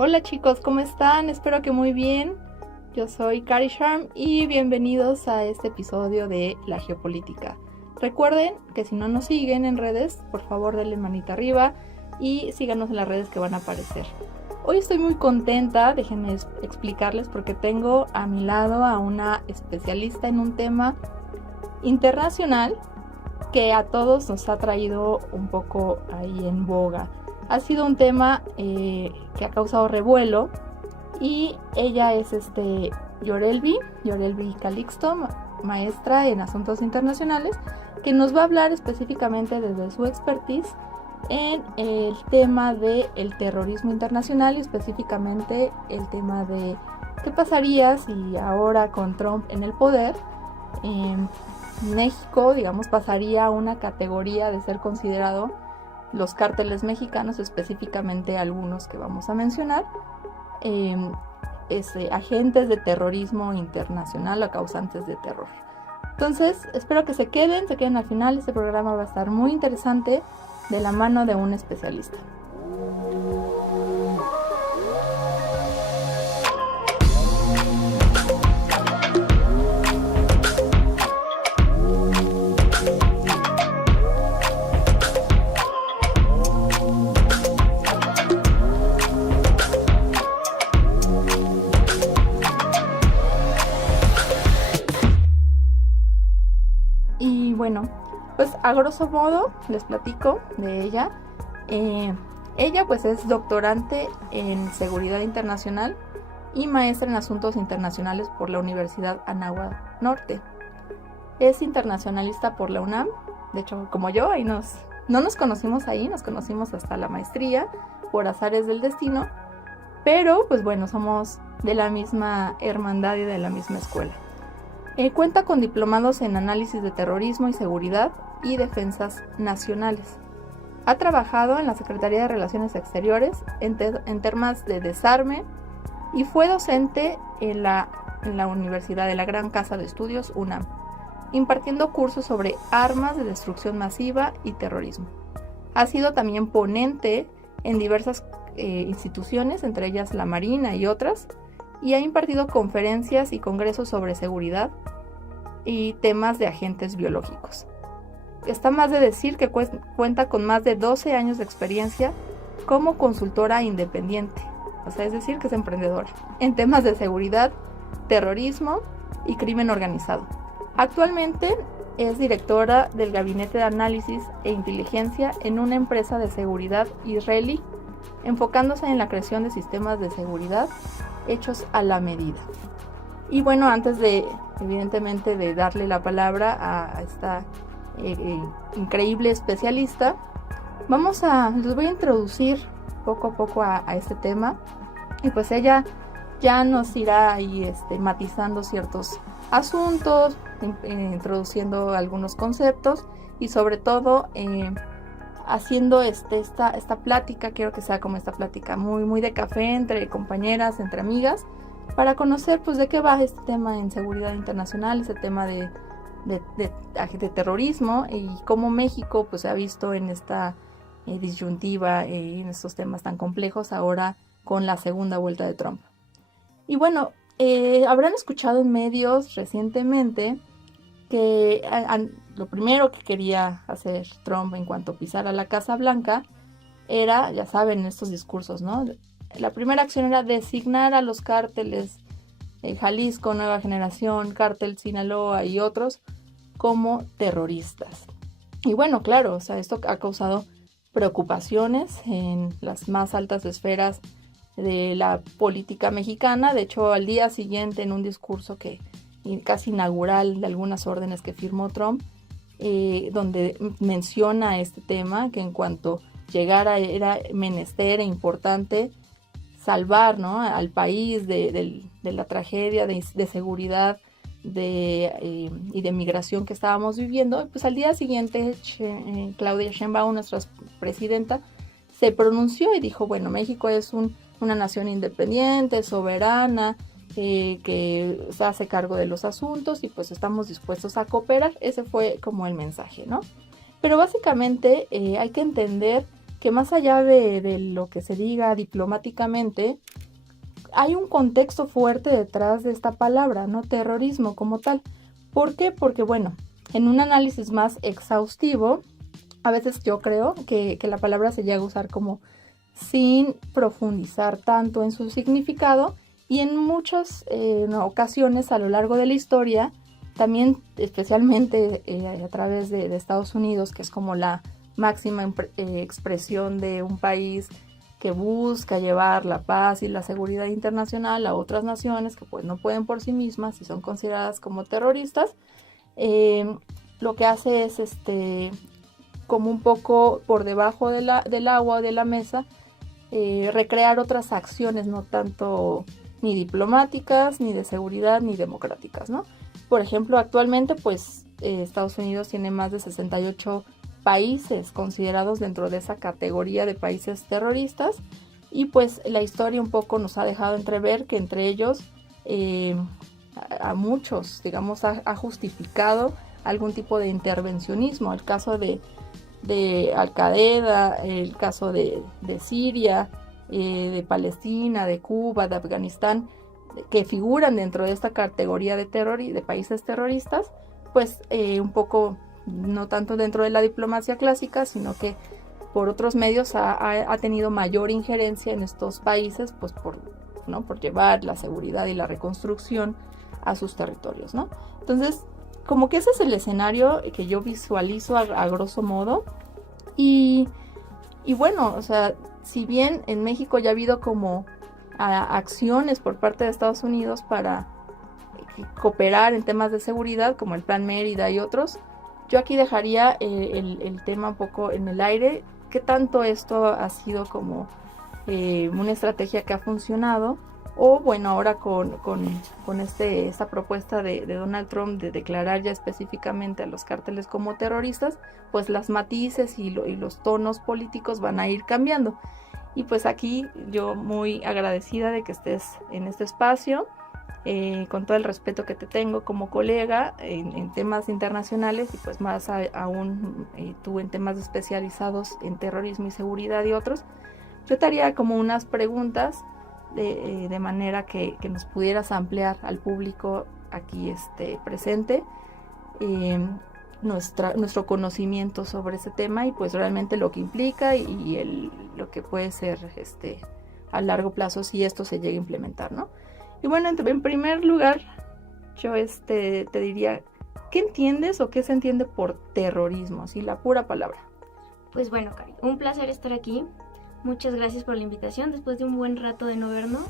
Hola chicos, ¿cómo están? Espero que muy bien. Yo soy Cari Sharm y bienvenidos a este episodio de La Geopolítica. Recuerden que si no nos siguen en redes, por favor denle manita arriba y síganos en las redes que van a aparecer. Hoy estoy muy contenta, déjenme explicarles porque tengo a mi lado a una especialista en un tema internacional que a todos nos ha traído un poco ahí en boga. Ha sido un tema que ha causado revuelo y ella es Yorelvi Calixto, maestra en asuntos internacionales, que nos va a hablar específicamente desde su expertise en el tema del terrorismo internacional y específicamente el tema de qué pasaría si ahora con Trump en el poder México, digamos, pasaría a una categoría de ser considerado los cárteles mexicanos, específicamente algunos que vamos a mencionar, agentes de terrorismo internacional o causantes de terror. Entonces, espero que se queden al final. Este programa va a estar muy interesante de la mano de un especialista. Y bueno, pues a grosso modo les platico de ella. Ella pues es doctorante en seguridad internacional y maestra en asuntos internacionales por la Universidad Anáhuac Norte. Es internacionalista por la UNAM, de hecho como yo, no nos conocimos ahí, nos conocimos hasta la maestría por azares del destino, pero pues bueno, somos de la misma hermandad y de la misma escuela. Cuenta con diplomados en análisis de terrorismo y seguridad y defensas nacionales. Ha trabajado en la Secretaría de Relaciones Exteriores en temas de desarme y fue docente en la Universidad de la Gran Casa de Estudios UNAM, impartiendo cursos sobre armas de destrucción masiva y terrorismo. Ha sido también ponente en diversas instituciones, entre ellas la Marina y otras, y ha impartido conferencias y congresos sobre seguridad y temas de agentes biológicos. Está más de decir que cuenta con más de 12 años de experiencia como consultora independiente, o sea, es decir, que es emprendedora, en temas de seguridad, terrorismo y crimen organizado. Actualmente es directora del Gabinete de Análisis e Inteligencia en una empresa de seguridad israelí, enfocándose en la creación de sistemas de seguridad hechos a la medida. Y bueno, antes de, evidentemente, de darle la palabra a esta increíble especialista, les voy a introducir poco a poco a este tema, y pues ella ya nos irá ahí matizando ciertos asuntos, introduciendo algunos conceptos y sobre todo haciendo esta plática. Quiero que sea como esta plática muy, muy de café entre compañeras, entre amigas, para conocer pues de qué va este tema en seguridad internacional, este tema de terrorismo y cómo México pues se ha visto en esta disyuntiva en estos temas tan complejos ahora con la segunda vuelta de Trump. Y bueno, habrán escuchado en medios recientemente que lo primero que quería hacer Trump en cuanto pisara la Casa Blanca era, ya saben, estos discursos, ¿no? La primera acción era designar a los cárteles Jalisco, Nueva Generación, Cártel Sinaloa y otros como terroristas. Y bueno, claro, o sea, esto ha causado preocupaciones en las más altas esferas de la política mexicana. De hecho, al día siguiente, en un discurso casi inaugural de algunas órdenes que firmó Trump, donde menciona este tema, que en cuanto llegara era menester e importante salvar, ¿no?, al país de la tragedia de seguridad y de migración que estábamos viviendo. Pues al día siguiente Claudia Sheinbaum, nuestra presidenta, se pronunció y dijo, bueno, México es una nación independiente, soberana, que se hace cargo de los asuntos y pues estamos dispuestos a cooperar. Ese fue como el mensaje, ¿no? Pero básicamente hay que entender que más allá de lo que se diga diplomáticamente, hay un contexto fuerte detrás de esta palabra, ¿no? Terrorismo como tal. ¿Por qué? Porque, bueno, en un análisis más exhaustivo, a veces yo creo que la palabra se llega a usar como sin profundizar tanto en su significado, y en muchas ocasiones a lo largo de la historia, también especialmente a través de Estados Unidos, que es como la máxima expresión de un país que busca llevar la paz y la seguridad internacional a otras naciones que pues no pueden por sí mismas y son consideradas como terroristas, lo que hace es como un poco por debajo del agua o de la mesa, recrear otras acciones, no tanto ni diplomáticas, ni de seguridad, ni democráticas, ¿no? Por ejemplo, actualmente pues Estados Unidos tiene más de 68 países considerados dentro de esa categoría de países terroristas, y pues la historia un poco nos ha dejado entrever que entre ellos a muchos, digamos, ha justificado algún tipo de intervencionismo. El caso de Al-Qaeda, el caso de Siria, de Palestina, de Cuba, de Afganistán, que figuran dentro de esta categoría de países terroristas, pues un poco no tanto dentro de la diplomacia clásica, sino que por otros medios ha tenido mayor injerencia en estos países, pues por llevar la seguridad y la reconstrucción a sus territorios, ¿no? Entonces, como que ese es el escenario que yo visualizo a grosso modo. Y bueno, o sea, si bien en México ya ha habido como acciones por parte de Estados Unidos para cooperar en temas de seguridad, como el Plan Mérida y otros, yo aquí dejaría el tema un poco en el aire. ¿Qué tanto esto ha sido como una estrategia que ha funcionado? O bueno, ahora con esta propuesta de Donald Trump de declarar ya específicamente a los cárteles como terroristas, pues las matices y los tonos políticos van a ir cambiando. Y pues aquí yo muy agradecida de que estés en este espacio, con todo el respeto que te tengo como colega en temas internacionales, y pues más aún tú en temas especializados en terrorismo y seguridad y otros. Yo te haría como unas preguntas de manera que nos pudieras ampliar al público aquí presente nuestro conocimiento sobre ese tema, y pues realmente lo que implica y lo que puede ser a largo plazo si esto se llega a implementar, ¿no? Y bueno, en primer lugar, yo te diría, ¿qué entiendes o qué se entiende por terrorismo? Así la pura palabra. Pues bueno, Cari, un placer estar aquí. Muchas gracias por la invitación. Después de un buen rato de no vernos,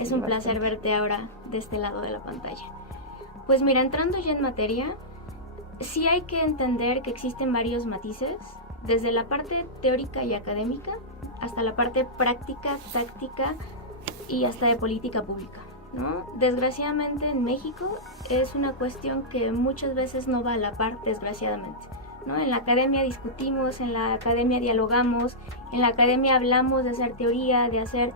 es un placer verte ahora de este lado de la pantalla. Pues mira, entrando ya en materia, sí hay que entender que existen varios matices, desde la parte teórica y académica hasta la parte práctica, táctica y hasta de política pública, ¿no? Desgraciadamente en México es una cuestión que muchas veces no va a la par, desgraciadamente, ¿no? En la academia discutimos, en la academia dialogamos, en la academia hablamos de hacer teoría, de hacer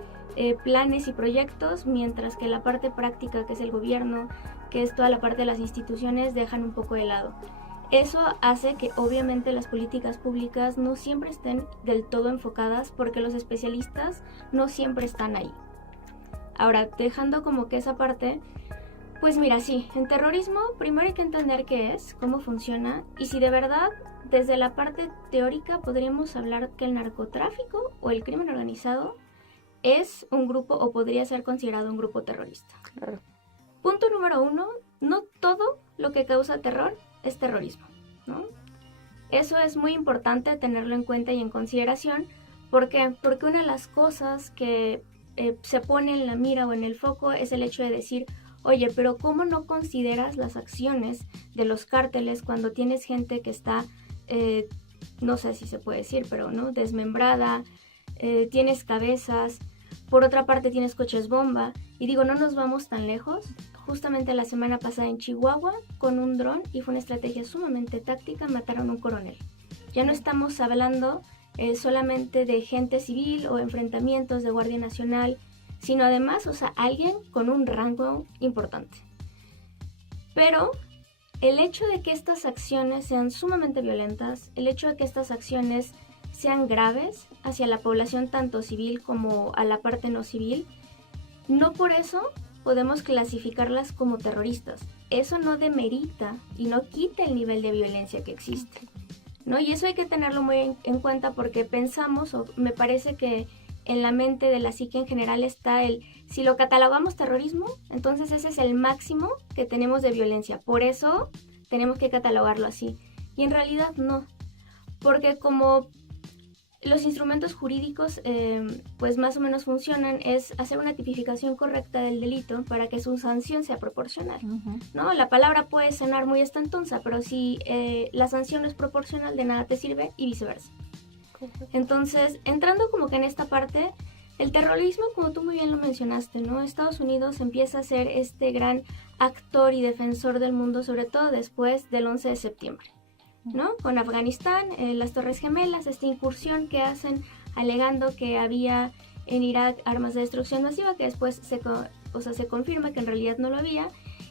planes y proyectos, mientras que la parte práctica, que es el gobierno, que es toda la parte de las instituciones, dejan un poco de lado. Eso hace que obviamente las políticas públicas no siempre estén del todo enfocadas, porque los especialistas no siempre están ahí. Ahora, dejando como que esa parte, pues mira, sí, en terrorismo primero hay que entender qué es, cómo funciona, y si de verdad desde la parte teórica podríamos hablar que el narcotráfico o el crimen organizado es un grupo o podría ser considerado un grupo terrorista. Claro. Punto número 1, no todo lo que causa terror es terrorismo, ¿no? Eso es muy importante tenerlo en cuenta y en consideración. ¿Por qué? Porque una de las cosas que se pone en la mira o en el foco es el hecho de decir, oye, pero ¿cómo no consideras las acciones de los cárteles cuando tienes gente que está, no sé si se puede decir, pero no, desmembrada, tienes cabezas, por otra parte tienes coches bomba? Y digo, no nos vamos tan lejos. Justamente la semana pasada en Chihuahua, con un dron, y fue una estrategia sumamente táctica, mataron a un coronel. Ya no estamos hablando solamente de gente civil o enfrentamientos de Guardia Nacional, sino además, o sea, alguien con un rango importante. Pero el hecho de que estas acciones sean sumamente violentas, el hecho de que estas acciones sean graves hacia la población tanto civil como a la parte no civil, no por eso podemos clasificarlas como terroristas. Eso no demerita y no quita el nivel de violencia que existe, ¿no? Y eso hay que tenerlo muy en cuenta porque pensamos, o me parece que en la mente de la psique en general está si lo catalogamos terrorismo, entonces ese es el máximo que tenemos de violencia. Por eso tenemos que catalogarlo así. Y en realidad no, porque como los instrumentos jurídicos pues más o menos funcionan es hacer una tipificación correcta del delito para que su sanción sea proporcional, ¿no? La palabra puede sonar muy estentosa, pero si la sanción es proporcional de nada te sirve y viceversa. Entonces, entrando como que en esta parte, el terrorismo, como tú muy bien lo mencionaste, ¿no? Estados Unidos empieza a ser este gran actor y defensor del mundo, sobre todo después del 11 de septiembre. ¿No? Con Afganistán, las Torres Gemelas, esta incursión que hacen alegando que había en Irak armas de destrucción masiva, que después se confirma que en realidad no lo había.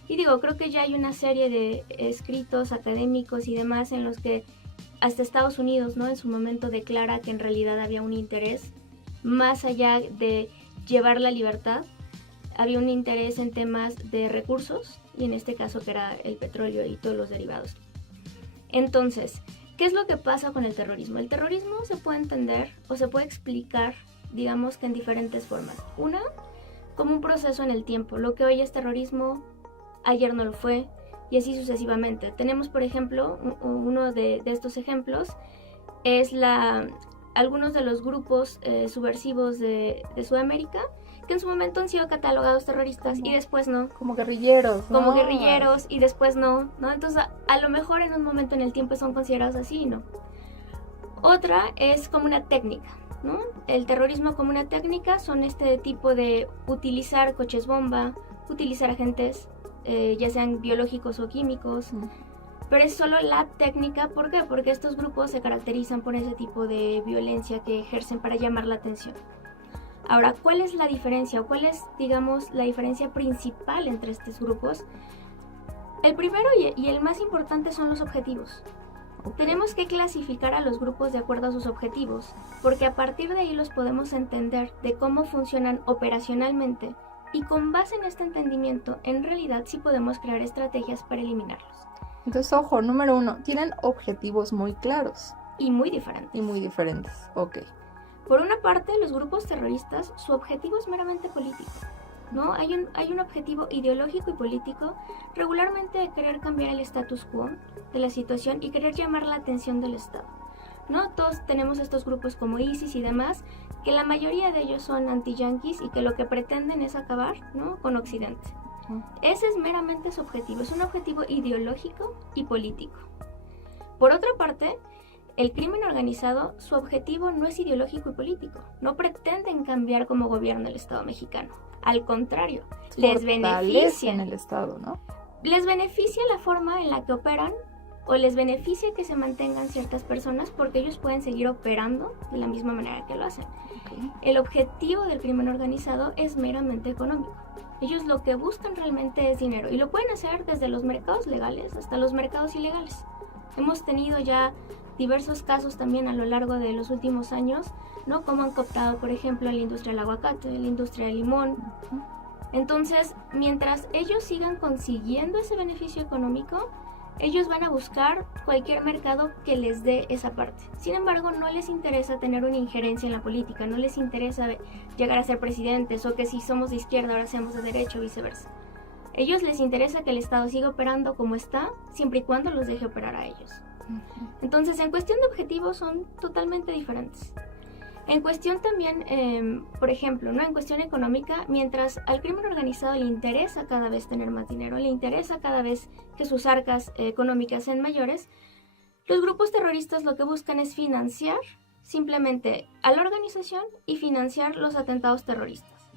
Y digo, creo que ya hay una serie de escritos académicos y demás en los que hasta Estados Unidos, ¿no? En su momento declara que en realidad había un interés más allá de llevar la libertad, había un interés en temas de recursos y en este caso que era el petróleo y todos los derivados. Entonces, ¿qué es lo que pasa con el terrorismo? El terrorismo se puede entender o se puede explicar, digamos que en diferentes formas. Una, como un proceso en el tiempo. Lo que hoy es terrorismo, ayer no lo fue, y así sucesivamente. Tenemos, por ejemplo, uno de estos ejemplos, es algunos de los grupos subversivos de Sudamérica, que en su momento han sido catalogados terroristas y después no. Como guerrilleros, ¿no? Como guerrilleros y después no, ¿no? Entonces, a lo mejor en un momento en el tiempo son considerados así, ¿no? Otra es como una técnica, ¿no? El terrorismo como una técnica son este tipo de utilizar coches bomba, utilizar agentes, ya sean biológicos o químicos, pero es solo la técnica. ¿Por qué? Porque estos grupos se caracterizan por ese tipo de violencia que ejercen para llamar la atención. Ahora, ¿cuál es la diferencia o cuál es, digamos, la diferencia principal entre estos grupos? El primero y el más importante son los objetivos. Tenemos que clasificar a los grupos de acuerdo a sus objetivos, porque a partir de ahí los podemos entender de cómo funcionan operacionalmente y con base en este entendimiento, en realidad sí podemos crear estrategias para eliminarlos. Entonces, ojo, número 1, tienen objetivos muy claros. Y muy diferentes. Ok. Por una parte, los grupos terroristas, su objetivo es meramente político, ¿no? Hay un objetivo ideológico y político, regularmente de querer cambiar el status quo de la situación y querer llamar la atención del Estado, ¿no? Todos tenemos estos grupos como ISIS y demás, que la mayoría de ellos son anti-yanquis y que lo que pretenden es acabar, ¿no? Con Occidente. Ese es meramente su objetivo, es un objetivo ideológico y político. Por otra parte, el crimen organizado, su objetivo no es ideológico y político. No pretenden cambiar como gobierno el Estado mexicano. Al contrario, les beneficia en el Estado, ¿no? Les beneficia la forma en la que operan o les beneficia que se mantengan ciertas personas porque ellos pueden seguir operando de la misma manera que lo hacen. Okay. El objetivo del crimen organizado es meramente económico. Ellos lo que buscan realmente es dinero y lo pueden hacer desde los mercados legales hasta los mercados ilegales. Hemos tenido ya diversos casos también a lo largo de los últimos años, ¿no? Como han cooptado, por ejemplo, la industria del aguacate, la industria del limón. Entonces, mientras ellos sigan consiguiendo ese beneficio económico, ellos van a buscar cualquier mercado que les dé esa parte. Sin embargo, no les interesa tener una injerencia en la política, no les interesa llegar a ser presidentes o que si somos de izquierda ahora seamos de derecha o viceversa. A ellos les interesa que el Estado siga operando como está, siempre y cuando los deje operar a ellos. Entonces, en cuestión de objetivos son totalmente diferentes. En cuestión también, por ejemplo, ¿no? En cuestión económica, mientras al crimen organizado le interesa cada vez tener más dinero, le interesa cada vez que sus arcas económicas sean mayores, los grupos terroristas lo que buscan es financiar simplemente a la organización y financiar los atentados terroristas.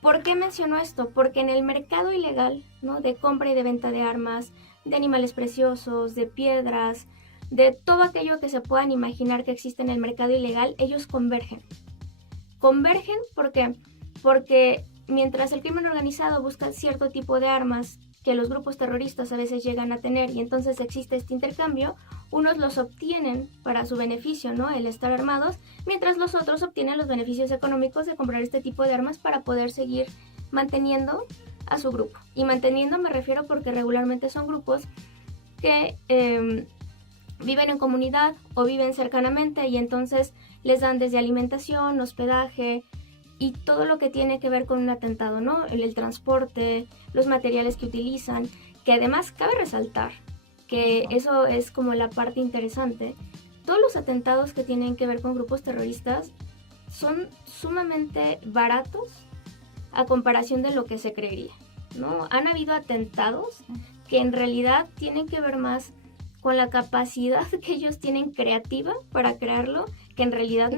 ¿Por qué menciono esto? Porque en el mercado ilegal, ¿no? De compra y de venta de armas, de animales preciosos, de piedras, de todo aquello que se puedan imaginar que existe en el mercado ilegal, ellos convergen. Convergen, ¿por qué? Porque mientras el crimen organizado busca cierto tipo de armas que los grupos terroristas a veces llegan a tener, y entonces existe este intercambio. Unos los obtienen para su beneficio, ¿no? El estar armados, mientras los otros obtienen los beneficios económicos de comprar este tipo de armas para poder seguir manteniendo a su grupo. Y manteniendo me refiero porque regularmente son grupos que viven en comunidad o viven cercanamente, y entonces les dan desde alimentación, hospedaje y todo lo que tiene que ver con un atentado, ¿no? El transporte, los materiales que utilizan, que además cabe resaltar que eso es como la parte interesante. Todos los atentados que tienen que ver con grupos terroristas son sumamente baratos a comparación de lo que se creería, ¿no? Han habido atentados que en realidad tienen que ver más con la capacidad que ellos tienen creativa para crearlo, que en realidad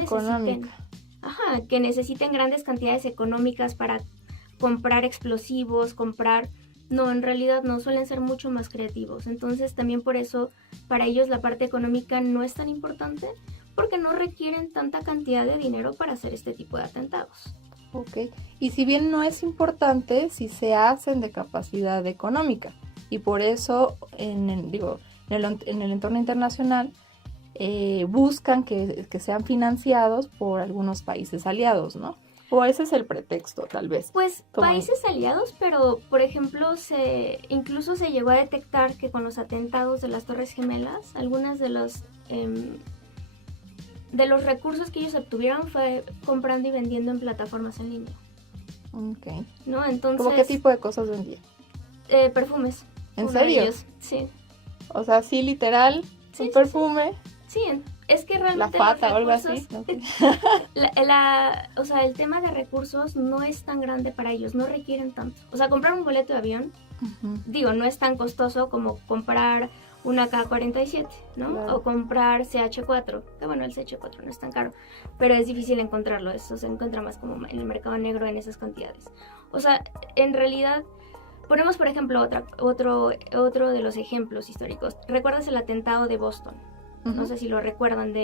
que necesiten grandes cantidades económicas para comprar explosivos, No, en realidad no, suelen ser mucho más creativos. Entonces también por eso para ellos la parte económica no es tan importante, porque no requieren tanta cantidad de dinero para hacer este tipo de atentados. Ok, y si bien no es importante, si se hacen de capacidad económica, y por eso en el entorno internacional buscan que sean financiados por algunos países aliados, ¿no? O ese es el pretexto, tal vez. Pues países aliados, pero por ejemplo incluso se llegó a detectar que con los atentados de las Torres Gemelas, algunas de los recursos que ellos obtuvieron fue comprando y vendiendo en plataformas en línea. Ok. ¿No? Entonces, ¿cómo qué tipo de cosas vendían? Perfumes. ¿En serio? Sí. O sea, sí, literal, un perfume. Sí, es que realmente La fata o algo así. No sé. O sea, el tema de recursos no es tan grande para ellos, no requieren tanto. O sea, comprar un boleto de avión, no es tan costoso como comprar una K-47, ¿no? Claro. O comprar CH-4, que bueno, el CH-4 no es tan caro, pero es difícil encontrarlo, eso se encuentra más como en el mercado negro en esas cantidades. O sea, en realidad, ponemos por ejemplo otro de los ejemplos históricos. ¿Recuerdas el atentado de Boston? No sé si lo recuerdan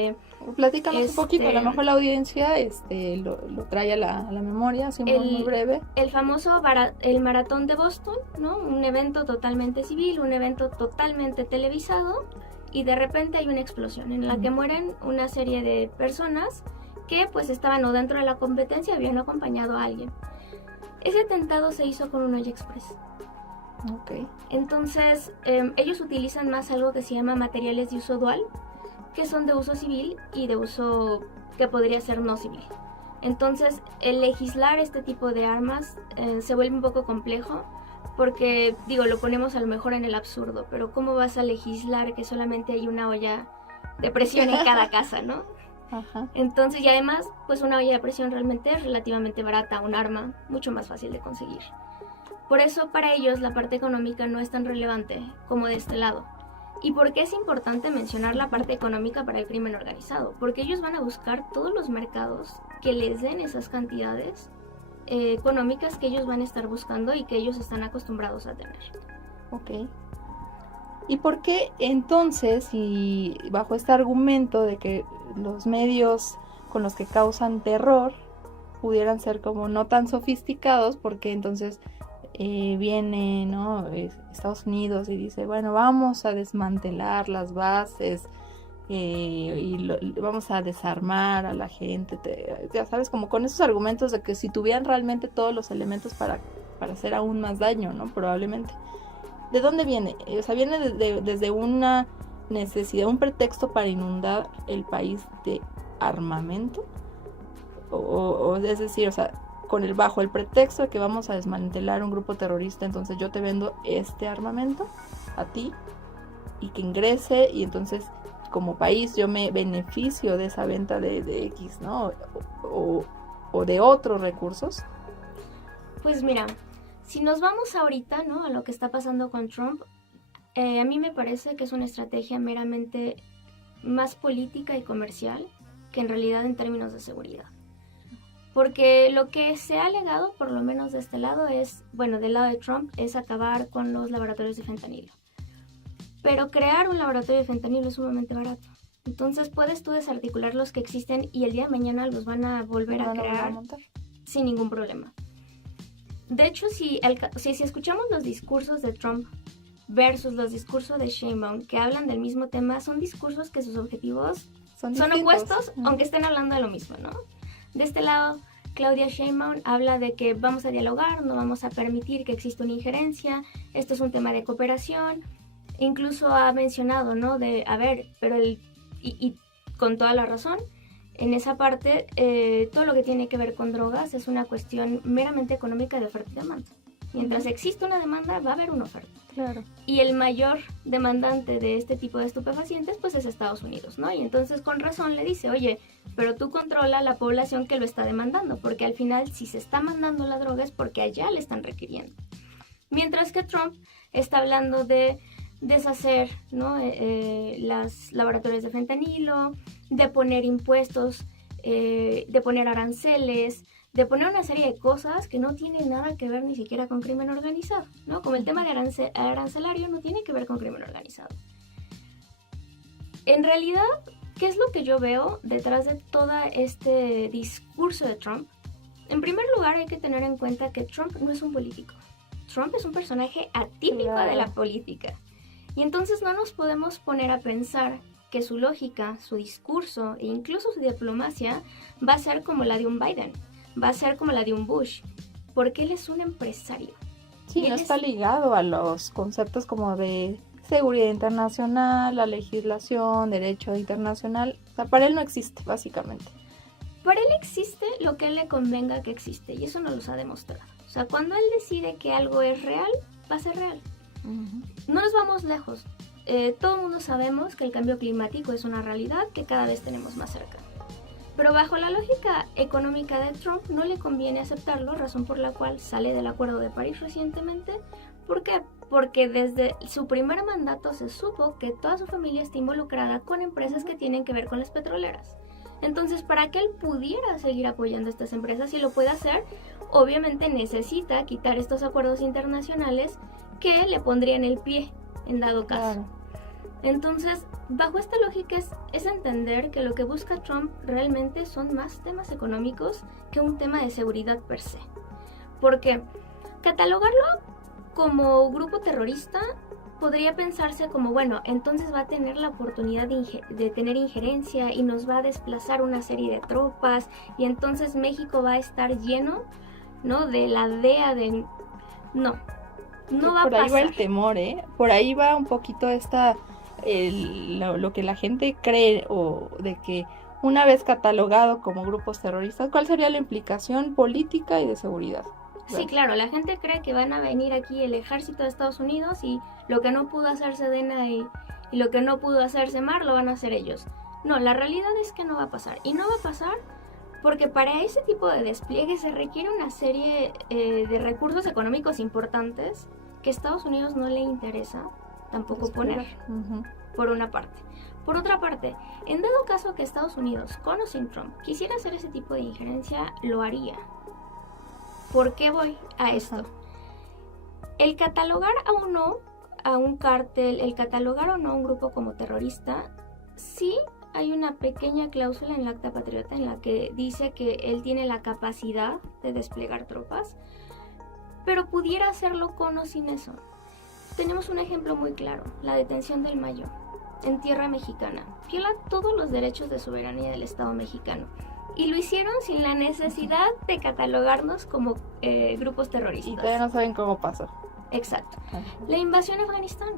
Platícanos un poquito, a lo mejor la audiencia lo trae a la memoria, así muy breve. El famoso el maratón de Boston, ¿no? Un evento totalmente civil, un evento totalmente televisado, y de repente hay una explosión en la que mueren una serie de personas que pues estaban o dentro de la competencia, habían acompañado a alguien. Ese atentado se hizo con un AliExpress. Okay. Entonces, ellos utilizan más algo que se llama materiales de uso dual, que son de uso civil y de uso que podría ser no civil. Entonces, el legislar este tipo de armas se vuelve un poco complejo, porque, lo ponemos a lo mejor en el absurdo, pero ¿cómo vas a legislar que solamente hay una olla de presión en cada casa, no? Ajá. Entonces, y además, pues una olla de presión realmente es relativamente barata, un arma mucho más fácil de conseguir. Por eso para ellos la parte económica no es tan relevante como de este lado. ¿Y por qué es importante mencionar la parte económica para el crimen organizado? Porque ellos van a buscar todos los mercados que les den esas cantidades económicas que ellos van a estar buscando y que ellos están acostumbrados a tener. Ok. ¿Y por qué entonces, y bajo este argumento de que los medios con los que causan terror pudieran ser como no tan sofisticados, porque entonces viene, ¿no?, Estados Unidos y dice, bueno, vamos a desmantelar las bases vamos a desarmar a la gente, ya sabes, como con esos argumentos de que si tuvieran realmente todos los elementos para hacer aún más daño, ¿no? Probablemente. ¿De dónde viene? O sea, viene desde una necesidad, un pretexto para inundar el país de armamento, o es decir, o sea, bajo el pretexto de que vamos a desmantelar un grupo terrorista, entonces yo te vendo este armamento a ti y que ingrese, y entonces como país yo me beneficio de esa venta de X, ¿no? O de otros recursos. Pues mira, si nos vamos ahorita, ¿no?, a lo que está pasando con Trump, a mí me parece que es una estrategia meramente más política y comercial que en realidad en términos de seguridad. Porque lo que se ha alegado, por lo menos de este lado, del lado de Trump, es acabar con los laboratorios de fentanilo. Pero crear un laboratorio de fentanilo es sumamente barato. Entonces puedes tú desarticular los que existen y el día de mañana los van a volver a crear sin ningún problema. De hecho, si escuchamos los discursos de Trump versus los discursos de Sheinbaum que hablan del mismo tema, son discursos que sus objetivos son opuestos, aunque estén hablando de lo mismo, ¿no? De este lado, Claudia Sheinbaum habla de que vamos a dialogar, no vamos a permitir que exista una injerencia, esto es un tema de cooperación. Incluso ha mencionado, ¿no? Pero y con toda la razón, en esa parte, todo lo que tiene que ver con drogas es una cuestión meramente económica de oferta y demanda. Mientras existe una demanda, va a haber una oferta. Claro. Y el mayor demandante de este tipo de estupefacientes, pues es Estados Unidos, ¿no? Y entonces con razón le dice, oye, pero tú controla la población que lo está demandando, porque al final si se está mandando la droga es porque allá le están requiriendo. Mientras que Trump está hablando de deshacer, ¿no? Las laboratorios de fentanilo, de poner impuestos, de poner aranceles, de poner una serie de cosas que no tienen nada que ver ni siquiera con crimen organizado, ¿no? Como el tema de arancelario no tiene que ver con crimen organizado. En realidad, ¿qué es lo que yo veo detrás de todo este discurso de Trump? En primer lugar, hay que tener en cuenta que Trump no es un político. Trump es un personaje atípico de la política. Y entonces no nos podemos poner a pensar que su lógica, su discurso e incluso su diplomacia va a ser como la de un Biden, va a ser como la de un Bush, porque él es un empresario. Sí, no está ligado a los conceptos como de seguridad internacional, la legislación, derecho internacional. O sea, para él no existe, básicamente. Para él existe lo que a él le convenga que existe, y eso nos lo ha demostrado. O sea, cuando él decide que algo es real, va a ser real. No nos vamos lejos. Todo el mundo sabemos que el cambio climático es una realidad que cada vez tenemos más cerca. Pero bajo la lógica económica de Trump no le conviene aceptarlo, razón por la cual sale del Acuerdo de París recientemente. ¿Por qué? Porque desde su primer mandato se supo que toda su familia está involucrada con empresas que tienen que ver con las petroleras. Entonces, para que él pudiera seguir apoyando a estas empresas y lo pueda hacer, obviamente necesita quitar estos acuerdos internacionales que le pondrían el pie en dado caso. Claro. Entonces, bajo esta lógica es entender que lo que busca Trump realmente son más temas económicos que un tema de seguridad per se. Porque catalogarlo como grupo terrorista podría pensarse como, bueno, entonces va a tener la oportunidad de tener injerencia y nos va a desplazar una serie de tropas y entonces México va a estar lleno, ¿no? De la DEA de... No va a pasar. Por ahí va el temor, ¿eh? Por ahí va un poquito lo que la gente cree, o de que una vez catalogado como grupos terroristas, ¿cuál sería la implicación política y de seguridad? Sí, claro, la gente cree que van a venir aquí el ejército de Estados Unidos y lo que no pudo hacer Sedena y lo que no pudo hacer Semar lo van a hacer ellos. No, la realidad es que no va a pasar. Y no va a pasar porque para ese tipo de despliegue se requiere una serie de recursos económicos importantes que a Estados Unidos no le interesa tampoco poner, por una parte. Por otra parte, en dado caso que Estados Unidos, con o sin Trump, quisiera hacer ese tipo de injerencia, lo haría. ¿Por qué voy a esto? El catalogar a uno a un cártel, el catalogar o no a un grupo como terrorista, sí hay una pequeña cláusula en la Acta Patriota en la que dice que él tiene la capacidad de desplegar tropas, pero pudiera hacerlo con o sin eso. Tenemos un ejemplo muy claro, la detención del Mayo en tierra mexicana. Viola todos los derechos de soberanía del Estado mexicano. Y lo hicieron sin la necesidad de catalogarnos como grupos terroristas. Y todavía no saben cómo pasó. Exacto. La invasión a Afganistán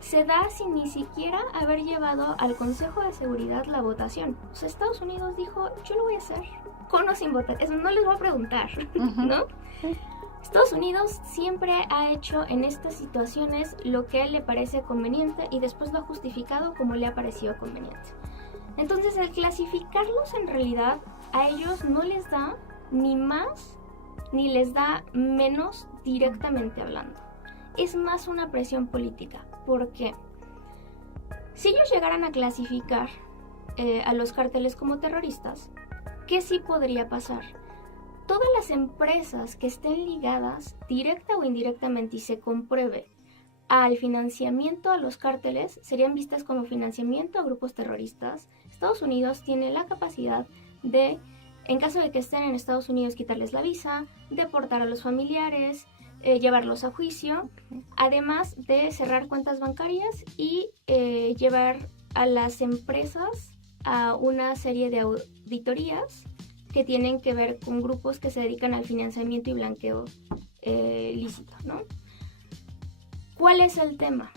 se da sin ni siquiera haber llevado al Consejo de Seguridad la votación. O sea, Estados Unidos dijo, yo lo voy a hacer, con o sin votar. Eso no les voy a preguntar, ¿no? Estados Unidos siempre ha hecho en estas situaciones lo que a él le parece conveniente y después lo ha justificado como le ha parecido conveniente. Entonces, el clasificarlos en realidad a ellos no les da ni más ni les da menos directamente hablando. Es más una presión política. ¿Por qué? Si ellos llegaran a clasificar a los cárteles como terroristas, ¿qué sí podría pasar? Todas las empresas que estén ligadas directa o indirectamente y se compruebe al financiamiento a los cárteles serían vistas como financiamiento a grupos terroristas. Estados Unidos tiene la capacidad de En caso de que estén en Estados Unidos, quitarles la visa, deportar a los familiares, llevarlos a juicio, además de cerrar cuentas bancarias y llevar a las empresas a una serie de auditorías que tienen que ver con grupos que se dedican al financiamiento y blanqueo lícito, ¿no? ¿Cuál es el tema?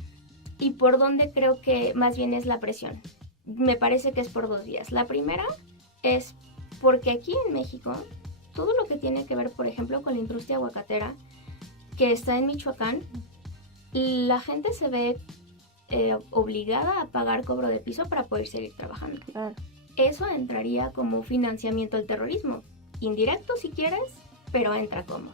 ¿Y por dónde creo que más bien es la presión? Me parece que es por dos vías. La primera es porque aquí en México, todo lo que tiene que ver, por ejemplo, con la industria aguacatera, que está en Michoacán, la gente se ve obligada a pagar cobro de piso para poder seguir trabajando. Claro. Eso entraría como financiamiento al terrorismo. Indirecto si quieres, pero entra como.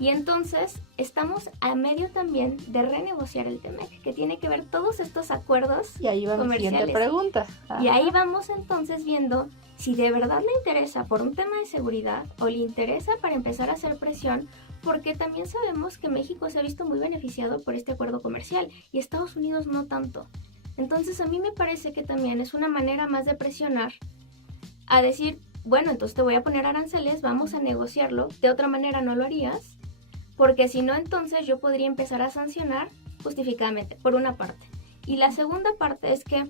Y entonces estamos a medio también de renegociar el TEMEC, que tiene que ver todos estos acuerdos Y ahí va mi siguiente pregunta. Ajá. Y ahí vamos entonces viendo si de verdad le interesa por un tema de seguridad o le interesa para empezar a hacer presión, porque también sabemos que México se ha visto muy beneficiado por este acuerdo comercial y Estados Unidos no tanto. Entonces a mí me parece que también es una manera más de presionar a decir, bueno, entonces te voy a poner aranceles, vamos a negociarlo, de otra manera no lo harías, porque si no entonces yo podría empezar a sancionar justificadamente, por una parte. Y la segunda parte es que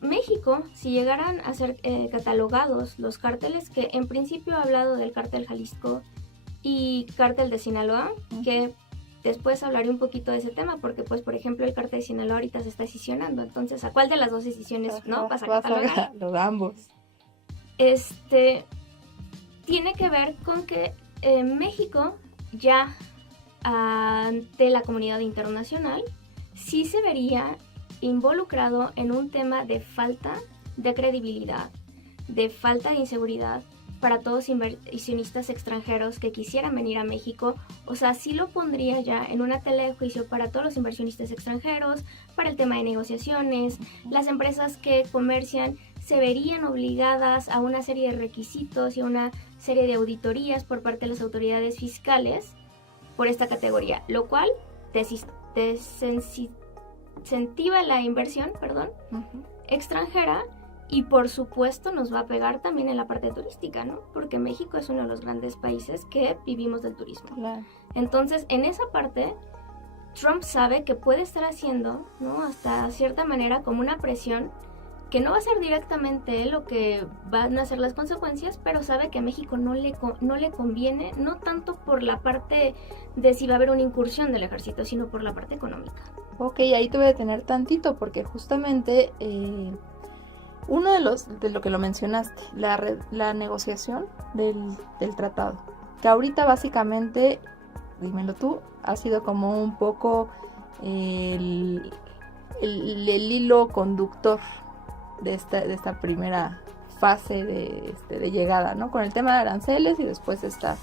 México, si llegaran a ser catalogados los cárteles, que en principio he hablado del cártel Jalisco y cártel de Sinaloa, que después hablaré un poquito de ese tema, porque pues por ejemplo el cártel de Sinaloa ahorita se está escisionando, entonces ¿a cuál de las dos decisiones no vas a catalogar? Los ambos. Tiene que ver con que México ya ante la comunidad internacional sí se vería involucrado en un tema de falta de credibilidad, de falta de inseguridad para todos inversionistas extranjeros que quisieran venir a México. O sea, sí lo pondría ya en una tela de juicio para todos los inversionistas extranjeros, para el tema de negociaciones. Las empresas que comercian se verían obligadas a una serie de requisitos y a una serie de auditorías por parte de las autoridades fiscales por esta categoría, lo cual desincentiva la inversión, extranjera, y por supuesto nos va a pegar también en la parte turística, ¿no? Porque México es uno de los grandes países que vivimos del turismo. Claro. Entonces, en esa parte, Trump sabe que puede estar haciendo, ¿no?, hasta cierta manera como una presión que no va a ser directamente lo que van a ser las consecuencias, pero sabe que a México no le conviene, no tanto por la parte de si va a haber una incursión del ejército, sino por la parte económica. Ok, ahí te voy a detener tantito, porque justamente uno de lo que lo mencionaste, la negociación del tratado, que ahorita básicamente, dímelo tú, ha sido como un poco el hilo conductor de esta primera fase de llegada, ¿no? Con el tema de aranceles y después esta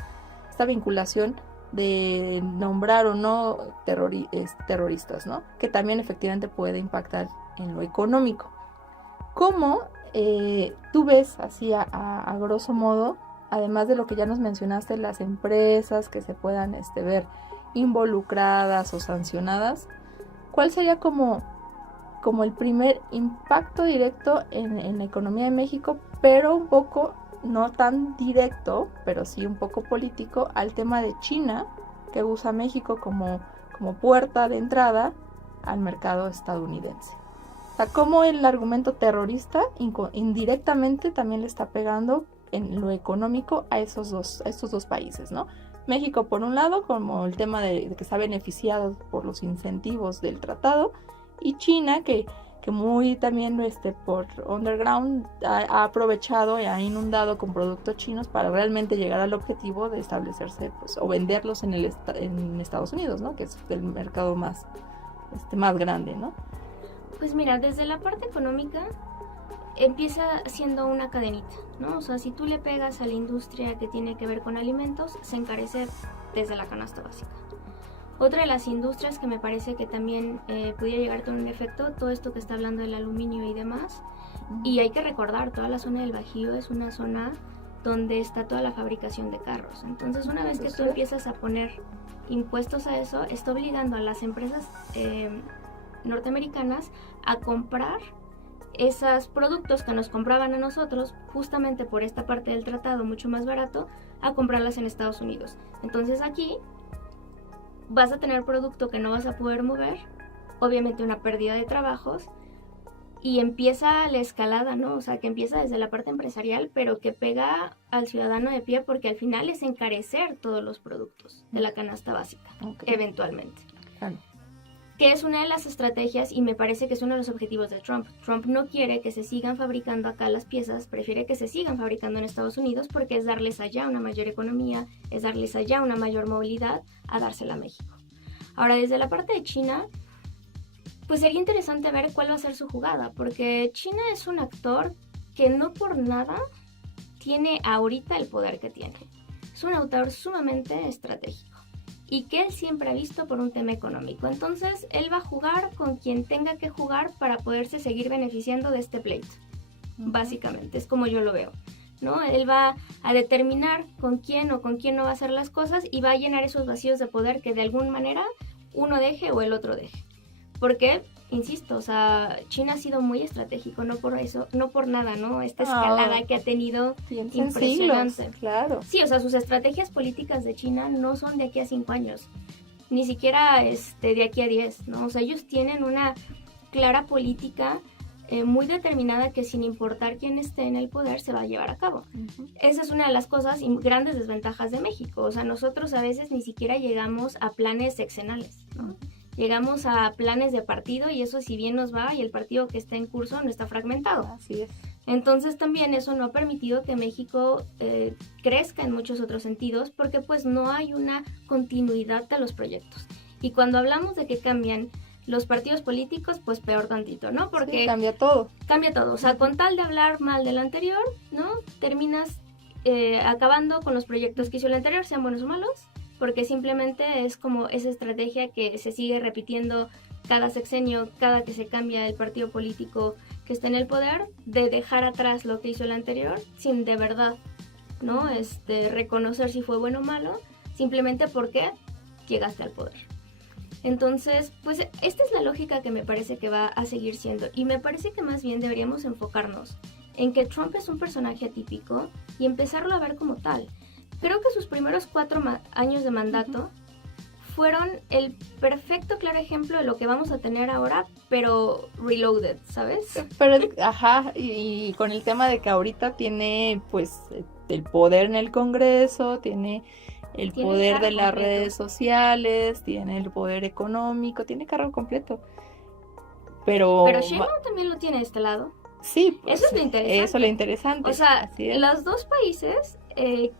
vinculación de nombrar o no terroristas, ¿no? Que también efectivamente puede impactar en lo económico. ¿Cómo tú ves así a grosso modo, además de lo que ya nos mencionaste, las empresas que se puedan ver involucradas o sancionadas, cuál sería como el primer impacto directo en la economía de México, pero un poco, no tan directo, pero sí un poco político, al tema de China, que usa México como puerta de entrada al mercado estadounidense? O sea, cómo el argumento terrorista indirectamente también le está pegando en lo económico a estos dos países, ¿no? México, por un lado, como el tema de que está beneficiado por los incentivos del tratado, y China, que muy también por underground ha aprovechado y ha inundado con productos chinos para realmente llegar al objetivo de establecerse, pues, o venderlos en Estados Unidos, ¿no? Que es el mercado más grande, ¿no? Pues mira, desde la parte económica empieza siendo una cadenita, ¿no? O sea, si tú le pegas a la industria que tiene que ver con alimentos, se encarece desde la canasta básica. Otra de las industrias que me parece que también pudiera llegar a tener un efecto, todo esto que está hablando del aluminio y demás, y hay que recordar, toda la zona del Bajío es una zona donde está toda la fabricación de carros. Entonces, una vez que tú empiezas a poner impuestos a eso, está obligando a las empresas norteamericanas a comprar esos productos que nos compraban a nosotros, justamente por esta parte del tratado mucho más barato, a comprarlas en Estados Unidos. Entonces aquí vas a tener producto que no vas a poder mover, obviamente una pérdida de trabajos, y empieza la escalada, ¿no? O sea, que empieza desde la parte empresarial, pero que pega al ciudadano de pie, porque al final es encarecer todos los productos de la canasta básica, eventualmente. Claro. Que es una de las estrategias, y me parece que es uno de los objetivos de Trump. Trump no quiere que se sigan fabricando acá las piezas, prefiere que se sigan fabricando en Estados Unidos, porque es darles allá una mayor economía, es darles allá una mayor movilidad, a dársela a México. Ahora, desde la parte de China, pues sería interesante ver cuál va a ser su jugada, porque China es un actor que no por nada tiene ahorita el poder que tiene. Es un actor sumamente estratégico y que él siempre ha visto por un tema económico. Entonces, él va a jugar con quien tenga que jugar para poderse seguir beneficiando de este pleito. Básicamente, es como yo lo veo, ¿no? Él va a determinar con quién o con quién no va a hacer las cosas y va a llenar esos vacíos de poder que de alguna manera uno deje o el otro deje. Porque, insisto, o sea, China ha sido muy estratégico, no por eso, no por nada, ¿no? Esta escalada que ha tenido impresionante. Siglos, claro. Sí, o sea, sus estrategias políticas de China no son de aquí a 5 años, ni siquiera de aquí a 10, ¿no? O sea, ellos tienen una clara política muy determinada que sin importar quién esté en el poder se va a llevar a cabo. Esa es una de las cosas y grandes desventajas de México. O sea, nosotros a veces ni siquiera llegamos a planes sexenales, ¿no? Llegamos a planes de partido y eso si bien nos va y el partido que está en curso no está fragmentado. Así es. Entonces también eso no ha permitido que México crezca en muchos otros sentidos porque pues no hay una continuidad de los proyectos. Y cuando hablamos de que cambian los partidos políticos, pues peor tantito, ¿no? Porque sí, cambia todo. Cambia todo. O sea, con tal de hablar mal del anterior, ¿no? Terminas acabando con los proyectos que hizo el anterior, sean buenos o malos, porque simplemente es como esa estrategia que se sigue repitiendo cada sexenio, cada que se cambia el partido político que está en el poder, de dejar atrás lo que hizo el anterior sin de verdad, ¿no? Reconocer si fue bueno o malo, simplemente porque llegaste al poder. Entonces, pues esta es la lógica que me parece que va a seguir siendo, y me parece que más bien deberíamos enfocarnos en que Trump es un personaje atípico y empezarlo a ver como tal. Creo que sus primeros 4 años de mandato fueron el perfecto, claro ejemplo de lo que vamos a tener ahora, pero reloaded, ¿sabes? Pero, y con el tema de que ahorita tiene, pues, el poder en el Congreso, tiene el poder de las redes sociales, tiene el poder económico, tiene cargo completo. Pero Sheinbaum también lo tiene de este lado. Sí, pues, eso es lo interesante. Eso es lo interesante. O sea, los dos países,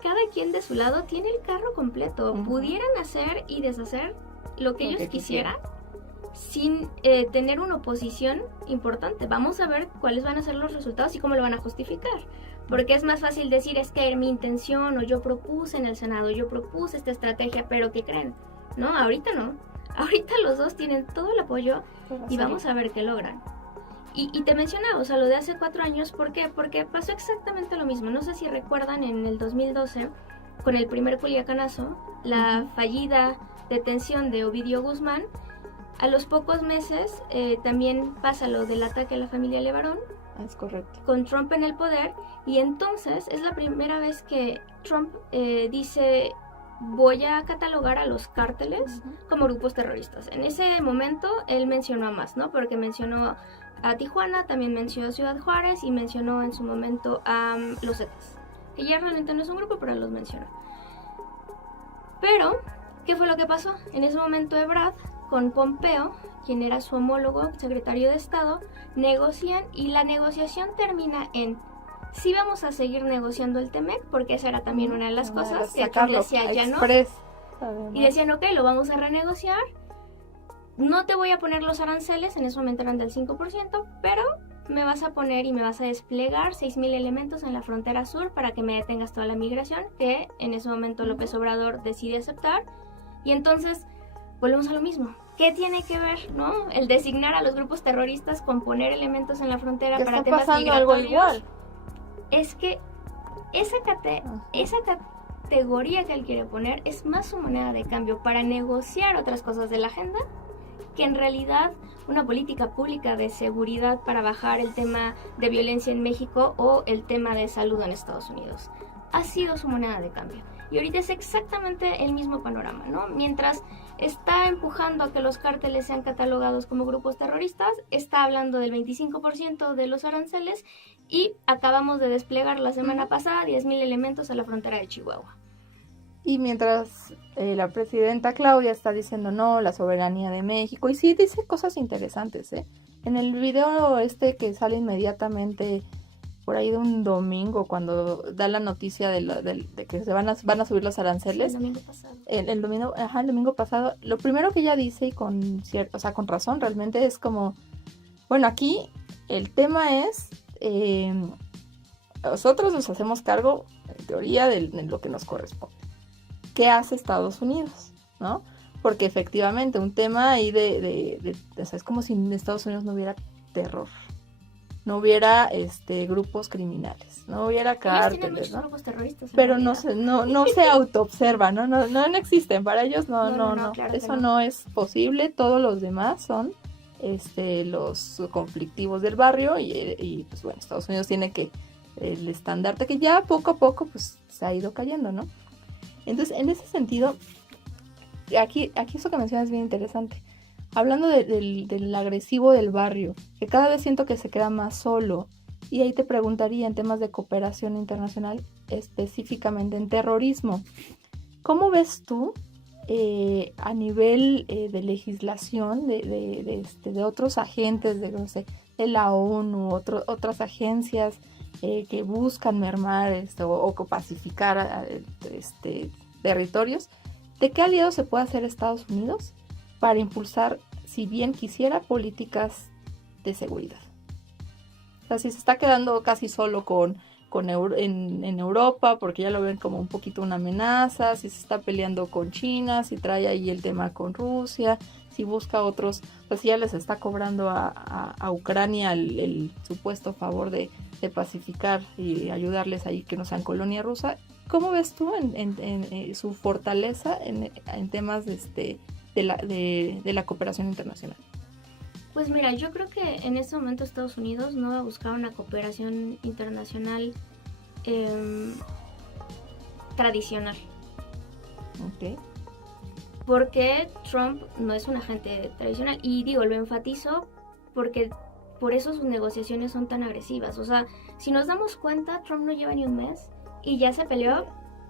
cada quien de su lado tiene el carro completo. Pudieran hacer y deshacer lo que ellos quisieran sin tener una oposición importante. Vamos a ver cuáles van a ser los resultados y cómo lo van a justificar. Porque es más fácil decir, es que mi intención, o yo propuse en el Senado, yo propuse esta estrategia, pero ¿qué creen? No, ahorita no. Ahorita los dos tienen todo el apoyo y vamos a ver qué logran. Y te mencionaba, o sea, lo de hace 4 años, ¿por qué? Porque pasó exactamente lo mismo. No sé si recuerdan en el 2012, con el primer Culiacanazo, la fallida detención de Ovidio Guzmán. A los pocos meses también pasa lo del ataque a la familia Levarón. Es correcto. Con Trump en el poder, y entonces es la primera vez que Trump dice, voy a catalogar a los cárteles como grupos terroristas. En ese momento él mencionó a más, ¿no? Porque mencionó a Tijuana, también mencionó a Ciudad Juárez y mencionó en su momento a los Zetas, que ya realmente no es un grupo, pero los mencionó. Pero, ¿qué fue lo que pasó? En ese momento Ebrard con Pompeo, quien era su homólogo, secretario de Estado, negocian y la negociación termina en sí vamos a seguir negociando el TEMEC, porque esa era también una de las cosas que aquí decía ya no. Y decían, ok, lo vamos a renegociar, no te voy a poner los aranceles, en ese momento eran del 5%, pero me vas a poner y me vas a desplegar 6,000 elementos en la frontera sur para que me detengas toda la migración, que en ese momento López Obrador decide aceptar. Y entonces volvemos a lo mismo. ¿Qué tiene que ver, no? El designar a los grupos terroristas con poner elementos en la frontera para temas migratorios. Algo igual. Es que esa categoría que él quiere poner es más su moneda de cambio para negociar otras cosas de la agenda que en realidad una política pública de seguridad para bajar el tema de violencia en México o el tema de salud en Estados Unidos. Ha sido su moneda de cambio. Y ahorita es exactamente el mismo panorama, ¿no? Mientras está empujando a que los cárteles sean catalogados como grupos terroristas, está hablando del 25% de los aranceles y acabamos de desplegar la semana pasada 10,000 elementos a la frontera de Chihuahua. Y mientras la presidenta Claudia está diciendo no, la soberanía de México, y sí dice cosas interesantes, ¿eh? En el video que sale inmediatamente por ahí de un domingo, cuando da la noticia de que se van a subir los aranceles. Sí, el domingo pasado. El domingo pasado, lo primero que ella dice, y con razón, realmente es como, bueno, aquí el tema es, nosotros nos hacemos cargo, en teoría, de lo que nos corresponde. ¿Qué hace Estados Unidos? ¿No? Porque efectivamente un tema ahí o sea, es como si en Estados Unidos no hubiera terror, no hubiera grupos criminales, no hubiera cárteles, ¿no? Grupos terroristas, pero no se autoobserva, no existen, para ellos no. Claro Eso no. No es posible. Todos los demás son los conflictivos del barrio y pues bueno, Estados Unidos tiene que el estandarte que ya poco a poco pues se ha ido cayendo, ¿no? Entonces, en ese sentido, aquí eso que mencionas es bien interesante. Hablando del agresivo del barrio, que cada vez siento que se queda más solo. Y ahí te preguntaría en temas de cooperación internacional, específicamente en terrorismo. ¿Cómo ves tú a nivel de legislación de otros agentes, de la ONU, otras agencias que buscan mermar o pacificar territorios? ¿De qué aliado se puede hacer Estados Unidos para impulsar, si bien quisiera, políticas de seguridad? O sea, si se está quedando casi solo en Europa, porque ya lo ven como un poquito una amenaza, si se está peleando con China, si trae ahí el tema con Rusia, si busca otros, pues ya les está cobrando a Ucrania el supuesto favor de pacificar y ayudarles ahí que no sean colonia rusa. ¿Cómo ves tú en su fortaleza en temas de la cooperación internacional? Pues mira, yo creo que en este momento Estados Unidos no va a buscar una cooperación internacional tradicional. Ok. Porque Trump no es un agente tradicional. Y digo, lo enfatizo porque por eso sus negociaciones son tan agresivas. O sea, si nos damos cuenta, Trump no lleva ni un mes y ya se peleó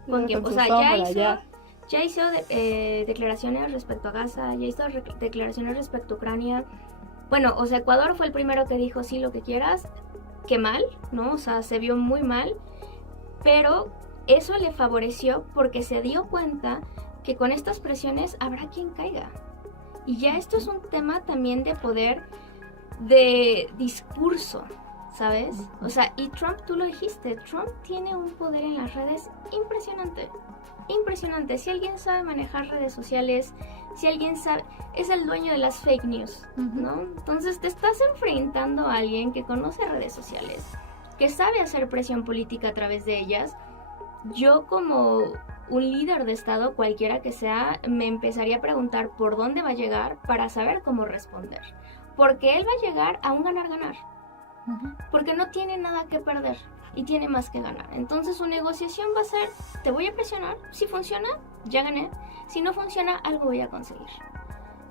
con quien. O sea, ya hizo declaraciones respecto a Gaza, ya hizo declaraciones respecto a Ucrania. Bueno, o sea, Ecuador fue el primero que dijo sí, lo que quieras. Qué mal, ¿no? O sea, se vio muy mal. Pero eso le favoreció porque se dio cuenta que con estas presiones habrá quien caiga. Y ya esto es un tema también de poder, de discurso, ¿sabes? O sea, y Trump, tú lo dijiste, Trump tiene un poder en las redes impresionante. Impresionante. Si alguien sabe manejar redes sociales, si alguien sabe, es el dueño de las fake news, ¿no? Entonces te estás enfrentando a alguien que conoce redes sociales, que sabe hacer presión política a través de ellas. Yo como un líder de Estado, cualquiera que sea, me empezaría a preguntar por dónde va a llegar para saber cómo responder. Porque él va a llegar a un ganar-ganar. Porque no tiene nada que perder y tiene más que ganar. Entonces su negociación va a ser, te voy a presionar, si funciona, ya gané. Si no funciona, algo voy a conseguir.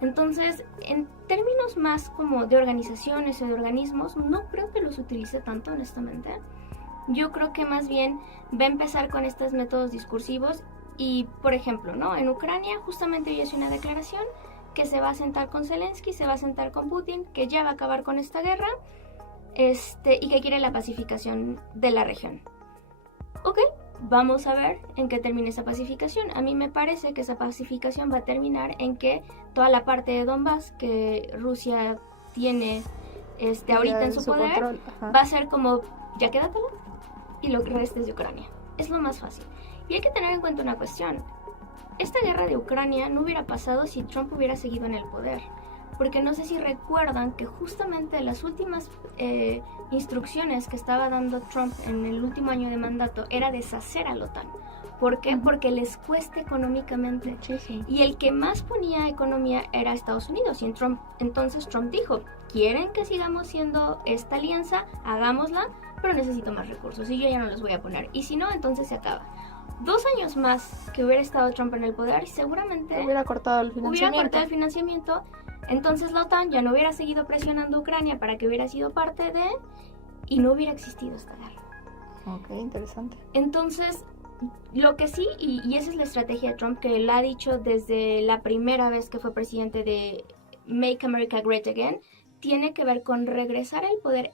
Entonces, en términos más como de organizaciones o de organismos, no creo que los utilice tanto, honestamente. Yo creo que más bien va a empezar con estos métodos discursivos y, por ejemplo, ¿no? En Ucrania justamente hoy hizo una declaración que se va a sentar con Zelensky, se va a sentar con Putin, que ya va a acabar con esta guerra y que quiere la pacificación de la región. Ok, vamos a ver en qué termina esa pacificación. A mí me parece que esa pacificación va a terminar en que toda la parte de Donbass que Rusia tiene ahorita en su poder va a ser como, ya quédatelo y lo restes de Ucrania. Es lo más fácil. Y hay que tener en cuenta una cuestión. Esta guerra de Ucrania no hubiera pasado si Trump hubiera seguido en el poder. Porque no sé si recuerdan que justamente las últimas instrucciones que estaba dando Trump en el último año de mandato era deshacer a la OTAN. ¿Por qué? Porque les cuesta económicamente. Muchísimo. Y el que más ponía economía era Estados Unidos. Y entonces Trump dijo, ¿quieren que sigamos siendo esta alianza? Hagámosla, pero necesito más recursos y yo ya no los voy a poner. Y si no, entonces se acaba. 2 años más que hubiera estado Trump en el poder, seguramente Hubiera cortado el financiamiento. Entonces la OTAN ya no hubiera seguido presionando a Ucrania para que hubiera sido parte de... y no hubiera existido esta guerra. Ok, interesante. Entonces, lo que sí, y esa es la estrategia de Trump, que él ha dicho desde la primera vez que fue presidente de Make America Great Again, tiene que ver con regresar el poder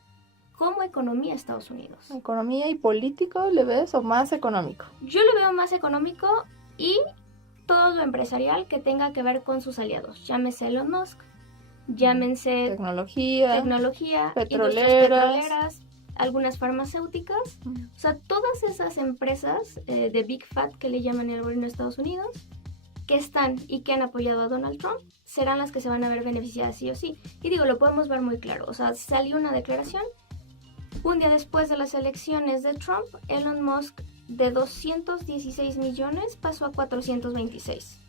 como economía a Estados Unidos. ¿Economía y político le ves o más económico? Yo lo veo más económico y todo lo empresarial que tenga que ver con sus aliados. Llámese Elon Musk, llámense Tecnología, industrias petroleras, algunas farmacéuticas. O sea, todas esas empresas de Big Fat que le llaman el gobierno de Estados Unidos, que están y que han apoyado a Donald Trump, serán las que se van a ver beneficiadas sí o sí. Y digo, lo podemos ver muy claro. O sea, salió una declaración un día después de las elecciones de Trump, Elon Musk de 216 millones pasó a 426.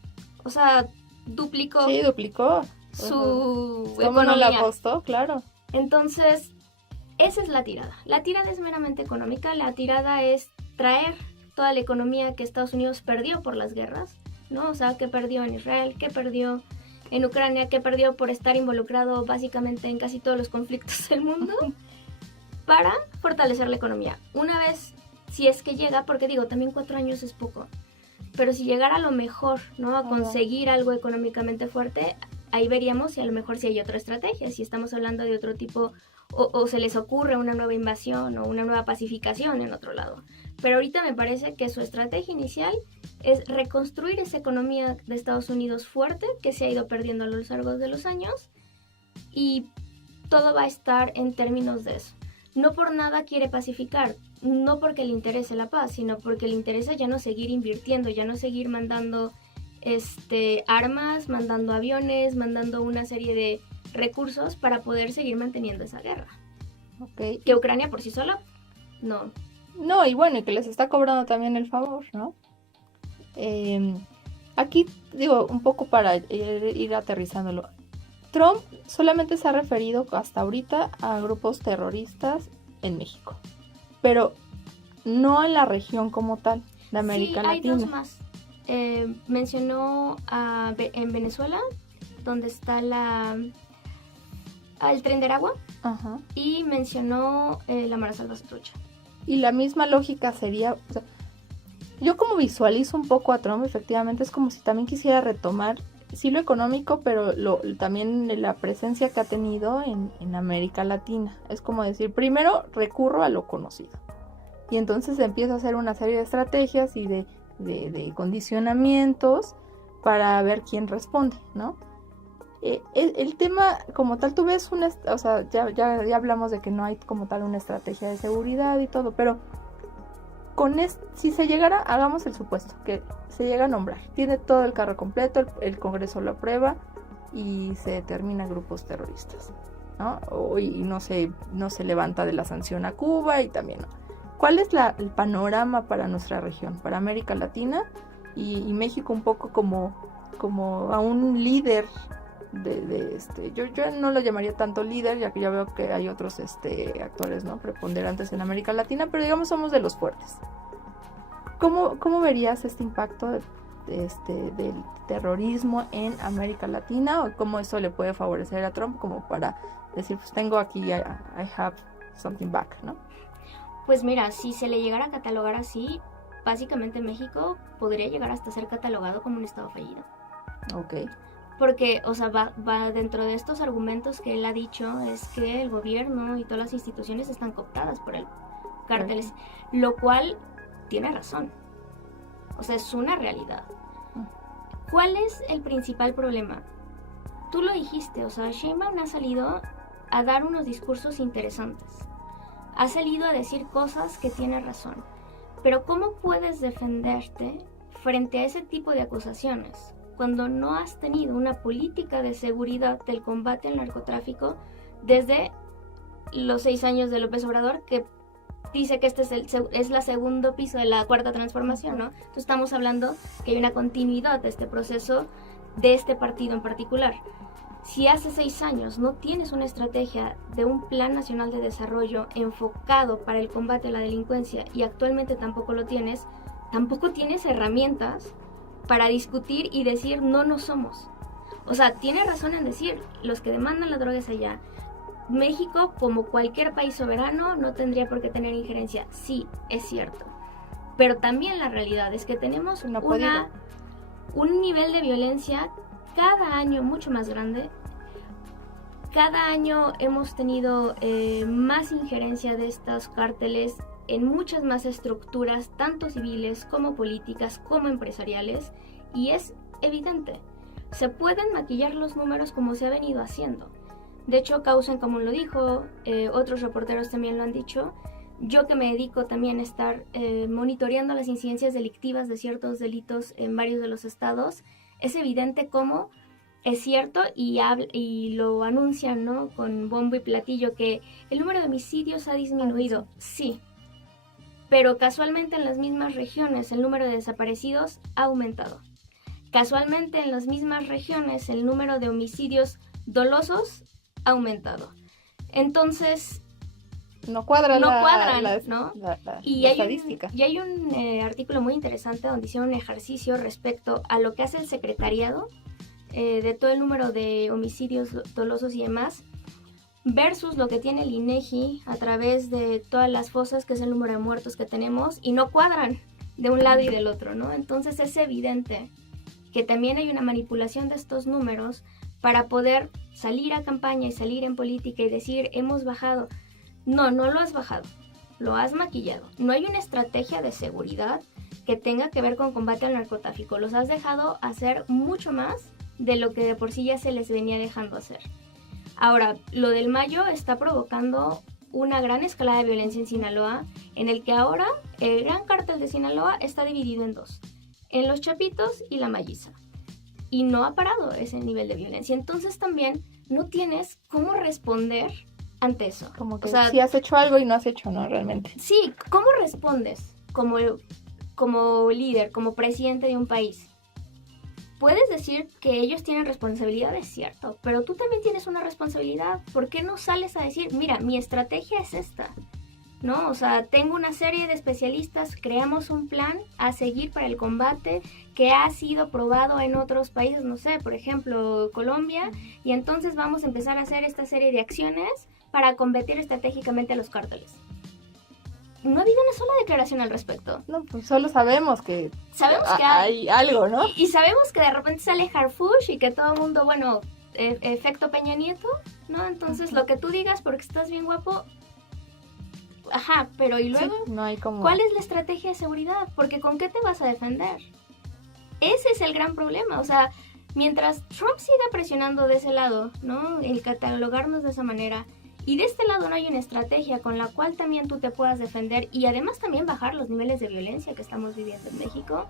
O sea, duplicó. Sí, duplicó su ¿Cómo economía. no la apostó? Claro. Entonces, esa es la tirada. La tirada es meramente económica. La tirada es traer toda la economía que Estados Unidos perdió por las guerras, ¿no? O sea, que perdió en Israel, que perdió en Ucrania, que perdió por estar involucrado básicamente en casi todos los conflictos del mundo, para fortalecer la economía. Una vez, si es que llega, porque digo, también 4 años es poco, pero si llegara a lo mejor, ¿no? A conseguir algo económicamente fuerte, ahí veríamos si a lo mejor si hay otra estrategia, si estamos hablando de otro tipo, o se les ocurre una nueva invasión o una nueva pacificación en otro lado. Pero ahorita me parece que su estrategia inicial es reconstruir esa economía de Estados Unidos fuerte que se ha ido perdiendo a lo largo de los años, y todo va a estar en términos de eso. No por nada quiere pacificar, no porque le interese la paz, sino porque le interesa ya no seguir invirtiendo, ya no seguir mandando armas, mandando aviones, mandando una serie de recursos para poder seguir manteniendo esa guerra. Okay. Que Ucrania por sí sola, no. No, y bueno, y que les está cobrando también el favor, ¿no? Aquí, digo, un poco para ir aterrizándolo. Trump solamente se ha referido hasta ahorita a grupos terroristas en México, pero no en la región como tal, de América Latina. Hay 2 más. Mencionó en Venezuela, donde está el Tren de Aragua, Ajá. y mencionó la Mara Salvatrucha. Y la misma lógica sería, o sea, yo como visualizo un poco a Trump, efectivamente es como si también quisiera retomar sí lo económico, pero también la presencia que ha tenido en América Latina. Es como decir, primero recurro a lo conocido. Y entonces empiezo a hacer una serie de estrategias y de condicionamientos para ver quién responde, ¿no? El tema como tal, tú ves o sea, ya hablamos de que no hay como tal una estrategia de seguridad y todo, pero si se llegara, hagamos el supuesto, que se llega a nombrar, tiene todo el carro completo, el Congreso lo aprueba y se determina grupos terroristas, ¿no? Y no se levanta de la sanción a Cuba y también, ¿no? ¿Cuál es el panorama para nuestra región, para América Latina y México un poco como a un líder yo no lo llamaría tanto líder, ya que ya veo que hay otros actores, ¿no? preponderantes en América Latina, pero digamos somos de los fuertes. ¿Cómo verías este impacto del terrorismo en América Latina, o cómo eso le puede favorecer a Trump como para decir, pues tengo aquí, I have something back, ¿no? Pues mira, si se le llegara a catalogar así, básicamente México podría llegar hasta ser catalogado como un estado fallido. Ok. Porque, o sea, va dentro de estos argumentos que él ha dicho, es que el gobierno y todas las instituciones están cooptadas por el cárteles, lo cual tiene razón. O sea, es una realidad. ¿Cuál es el principal problema? Tú lo dijiste, o sea, Sheinbaum ha salido a dar unos discursos interesantes. Ha salido a decir cosas que tiene razón. Pero ¿cómo puedes defenderte frente a ese tipo de acusaciones cuando no has tenido una política de seguridad del combate al narcotráfico desde los 6 años de López Obrador, que dice que este es la segundo piso de la cuarta transformación, ¿no? Entonces estamos hablando que hay una continuidad de este proceso de este partido en particular. Si hace 6 años no tienes una estrategia de un plan nacional de desarrollo enfocado para el combate a la delincuencia y actualmente tampoco lo tienes, tampoco tienes herramientas para discutir y decir no somos. O sea, tiene razón en decir, los que demandan la droga es allá. México, como cualquier país soberano, no tendría por qué tener injerencia. Sí, es cierto. Pero también la realidad es que tenemos un nivel de violencia cada año mucho más grande. Cada año hemos tenido más injerencia de estos cárteles en muchas más estructuras, tanto civiles como políticas, como empresariales, y es evidente. Se pueden maquillar los números como se ha venido haciendo. De hecho, Causa en Común lo dijo, otros reporteros también lo han dicho. Yo que me dedico también a estar monitoreando las incidencias delictivas de ciertos delitos en varios de los estados, es evidente cómo es cierto y lo anuncian, ¿no?, con bombo y platillo, que el número de homicidios ha disminuido. Sí, pero casualmente en las mismas regiones el número de desaparecidos ha aumentado. Casualmente en las mismas regiones el número de homicidios dolosos ha aumentado. Entonces no cuadran, ¿no? La Y estadística. hay un artículo muy interesante donde hicieron un ejercicio respecto a lo que hace el secretariado de todo el número de homicidios dolosos y demás, versus lo que tiene el INEGI a través de todas las fosas, que es el número de muertos que tenemos, y no cuadran de un lado y del otro, ¿no? Entonces es evidente que también hay una manipulación de estos números para poder salir a campaña y salir en política y decir, hemos bajado. No lo has bajado, lo has maquillado. No hay una estrategia de seguridad que tenga que ver con combate al narcotráfico. Los has dejado hacer mucho más de lo que de por sí ya se les venía dejando hacer. Ahora, lo del Mayo está provocando una gran escalada de violencia en Sinaloa, en el que ahora el gran cártel de Sinaloa está dividido en dos, en los Chapitos y la Malliza. Y no ha parado ese nivel de violencia. Entonces también no tienes cómo responder ante eso. Como que si has hecho algo y no has hecho, ¿no? Realmente. Sí, ¿cómo respondes como líder, como presidente de un país? Puedes decir que ellos tienen responsabilidad, es cierto, pero tú también tienes una responsabilidad. ¿Por qué no sales a decir, mira, mi estrategia es esta? ¿No? O sea, tengo una serie de especialistas, creamos un plan a seguir para el combate que ha sido probado en otros países, no sé, por ejemplo, Colombia, y entonces vamos a empezar a hacer esta serie de acciones para combatir estratégicamente a los cárteles. No ha habido una sola declaración al respecto. No, pues solo sabemos que hay algo, ¿no? Y sabemos que de repente sale Harfush y que todo el mundo, bueno, efecto Peña Nieto, ¿no? Entonces lo que tú digas porque estás bien guapo, ajá, pero y luego, sí, no hay como... ¿cuál es la estrategia de seguridad? Porque ¿con qué te vas a defender? Ese es el gran problema, o sea, mientras Trump siga presionando de ese lado, ¿no? El catalogarnos de esa manera, y de este lado no hay una estrategia con la cual también tú te puedas defender y además también bajar los niveles de violencia que estamos viviendo en México,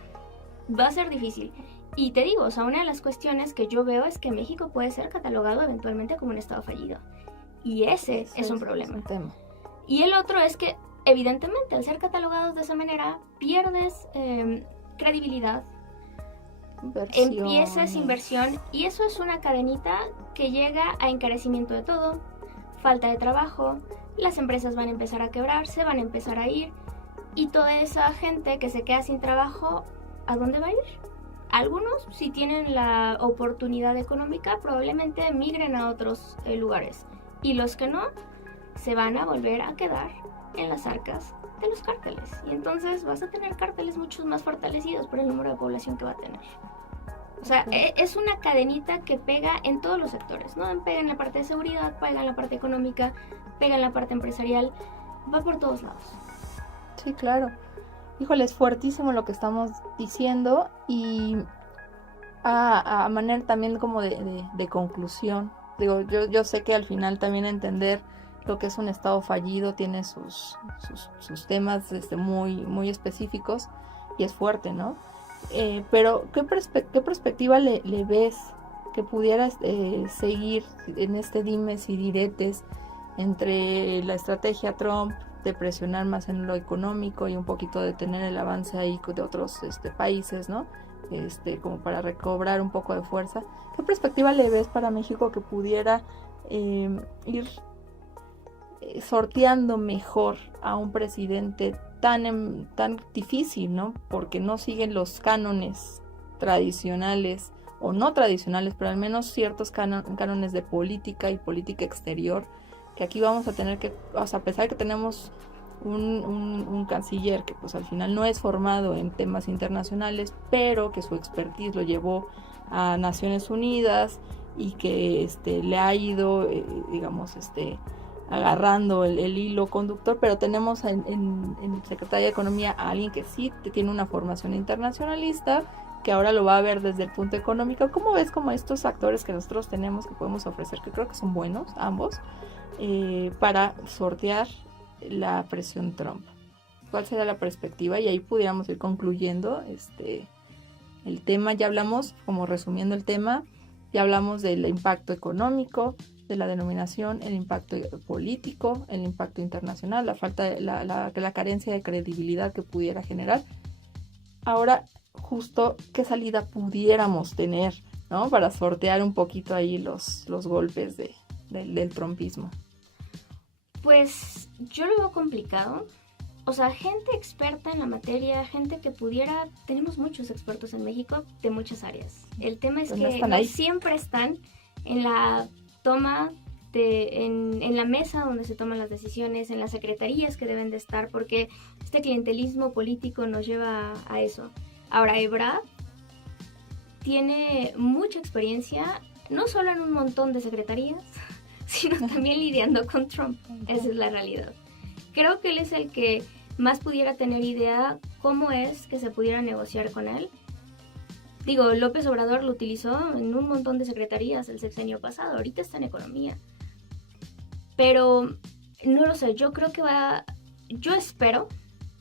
va a ser difícil. Y te digo, o sea, una de las cuestiones que yo veo es que México puede ser catalogado eventualmente como un estado fallido. Y ese es un problema. Es un tema. Y el otro es que, evidentemente, al ser catalogados de esa manera, pierdes credibilidad, empiezas inversión, y eso es una cadenita que llega a encarecimiento de todo, falta de trabajo, las empresas van a empezar a quebrar, se van a empezar a ir, y toda esa gente que se queda sin trabajo, ¿a dónde va a ir? Algunos, si tienen la oportunidad económica, probablemente migren a otros lugares, y los que no, se van a volver a quedar en las arcas de los cárteles. Y entonces vas a tener cárteles mucho más fortalecidos por el número de población que va a tener. O sea, es una cadenita que pega en todos los sectores, ¿no? Pega en la parte de seguridad, pega en la parte económica, pega en la parte empresarial, va por todos lados. Sí, claro. Híjole, es fuertísimo lo que estamos diciendo, y a manera también como de conclusión, digo, yo sé que al final también entender lo que es un estado fallido tiene sus temas muy, muy específicos y es fuerte, ¿no? Pero ¿qué perspectiva le ves que pudieras seguir en este dimes y diretes entre la estrategia Trump, de presionar más en lo económico y un poquito de tener el avance ahí de otros países, ¿no? Como para recobrar un poco de fuerza. ¿Qué perspectiva le ves para México que pudiera ir sorteando mejor a un presidente tan difícil, ¿no? Porque no siguen los cánones tradicionales o no tradicionales, pero al menos ciertos cánones de política y política exterior, que aquí vamos a tener que, o sea, a pesar que tenemos un canciller que pues al final no es formado en temas internacionales, pero que su expertise lo llevó a Naciones Unidas y que le ha ido, digamos, agarrando el hilo conductor, pero tenemos en Secretaría de Economía a alguien que sí tiene una formación internacionalista, que ahora lo va a ver desde el punto económico. ¿Cómo ves como estos actores que nosotros tenemos que podemos ofrecer, que creo que son buenos ambos, para sortear la presión Trump? ¿Cuál sería la perspectiva? Y ahí pudiéramos ir concluyendo el tema. Ya hablamos, como resumiendo el tema, ya hablamos del impacto económico, de la denominación, el impacto político, el impacto internacional, la falta de la carencia de credibilidad que pudiera generar. Ahora, justo qué salida pudiéramos tener, ¿no? Para sortear un poquito ahí los golpes del trumpismo. Pues yo lo veo complicado. O sea, gente experta en la materia, gente que pudiera... Tenemos muchos expertos en México de muchas áreas. El tema es que no siempre están en la toma en la mesa donde se toman las decisiones, en las secretarías que deben de estar, porque este clientelismo político nos lleva a eso. Ahora, Ebrard tiene mucha experiencia, no solo en un montón de secretarías, sino también lidiando con Trump. Esa es la realidad. Creo que él es el que más pudiera tener idea cómo es que se pudiera negociar con él. Digo, López Obrador lo utilizó en un montón de secretarías el sexenio pasado, ahorita está en economía. Pero no lo sé, yo creo que yo espero,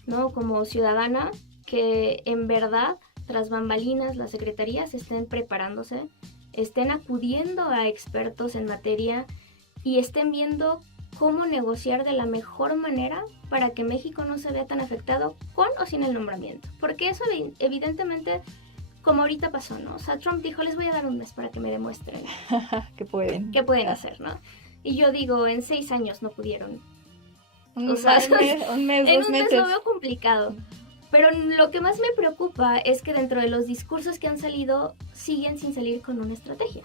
¿no? Como ciudadana, que en verdad, tras bambalinas, las secretarías estén preparándose, estén acudiendo a expertos en materia y estén viendo cómo negociar de la mejor manera para que México no se vea tan afectado con o sin el nombramiento. Porque eso evidentemente, como ahorita pasó, ¿no? O sea, Trump dijo, les voy a dar un mes para que me demuestren ¿Qué pueden hacer, ¿no? Y yo digo, en 6 años no pudieron. Un mes, en 2 un meses. mes lo veo complicado. Pero lo que más me preocupa es que dentro de los discursos que han salido, siguen sin salir con una estrategia.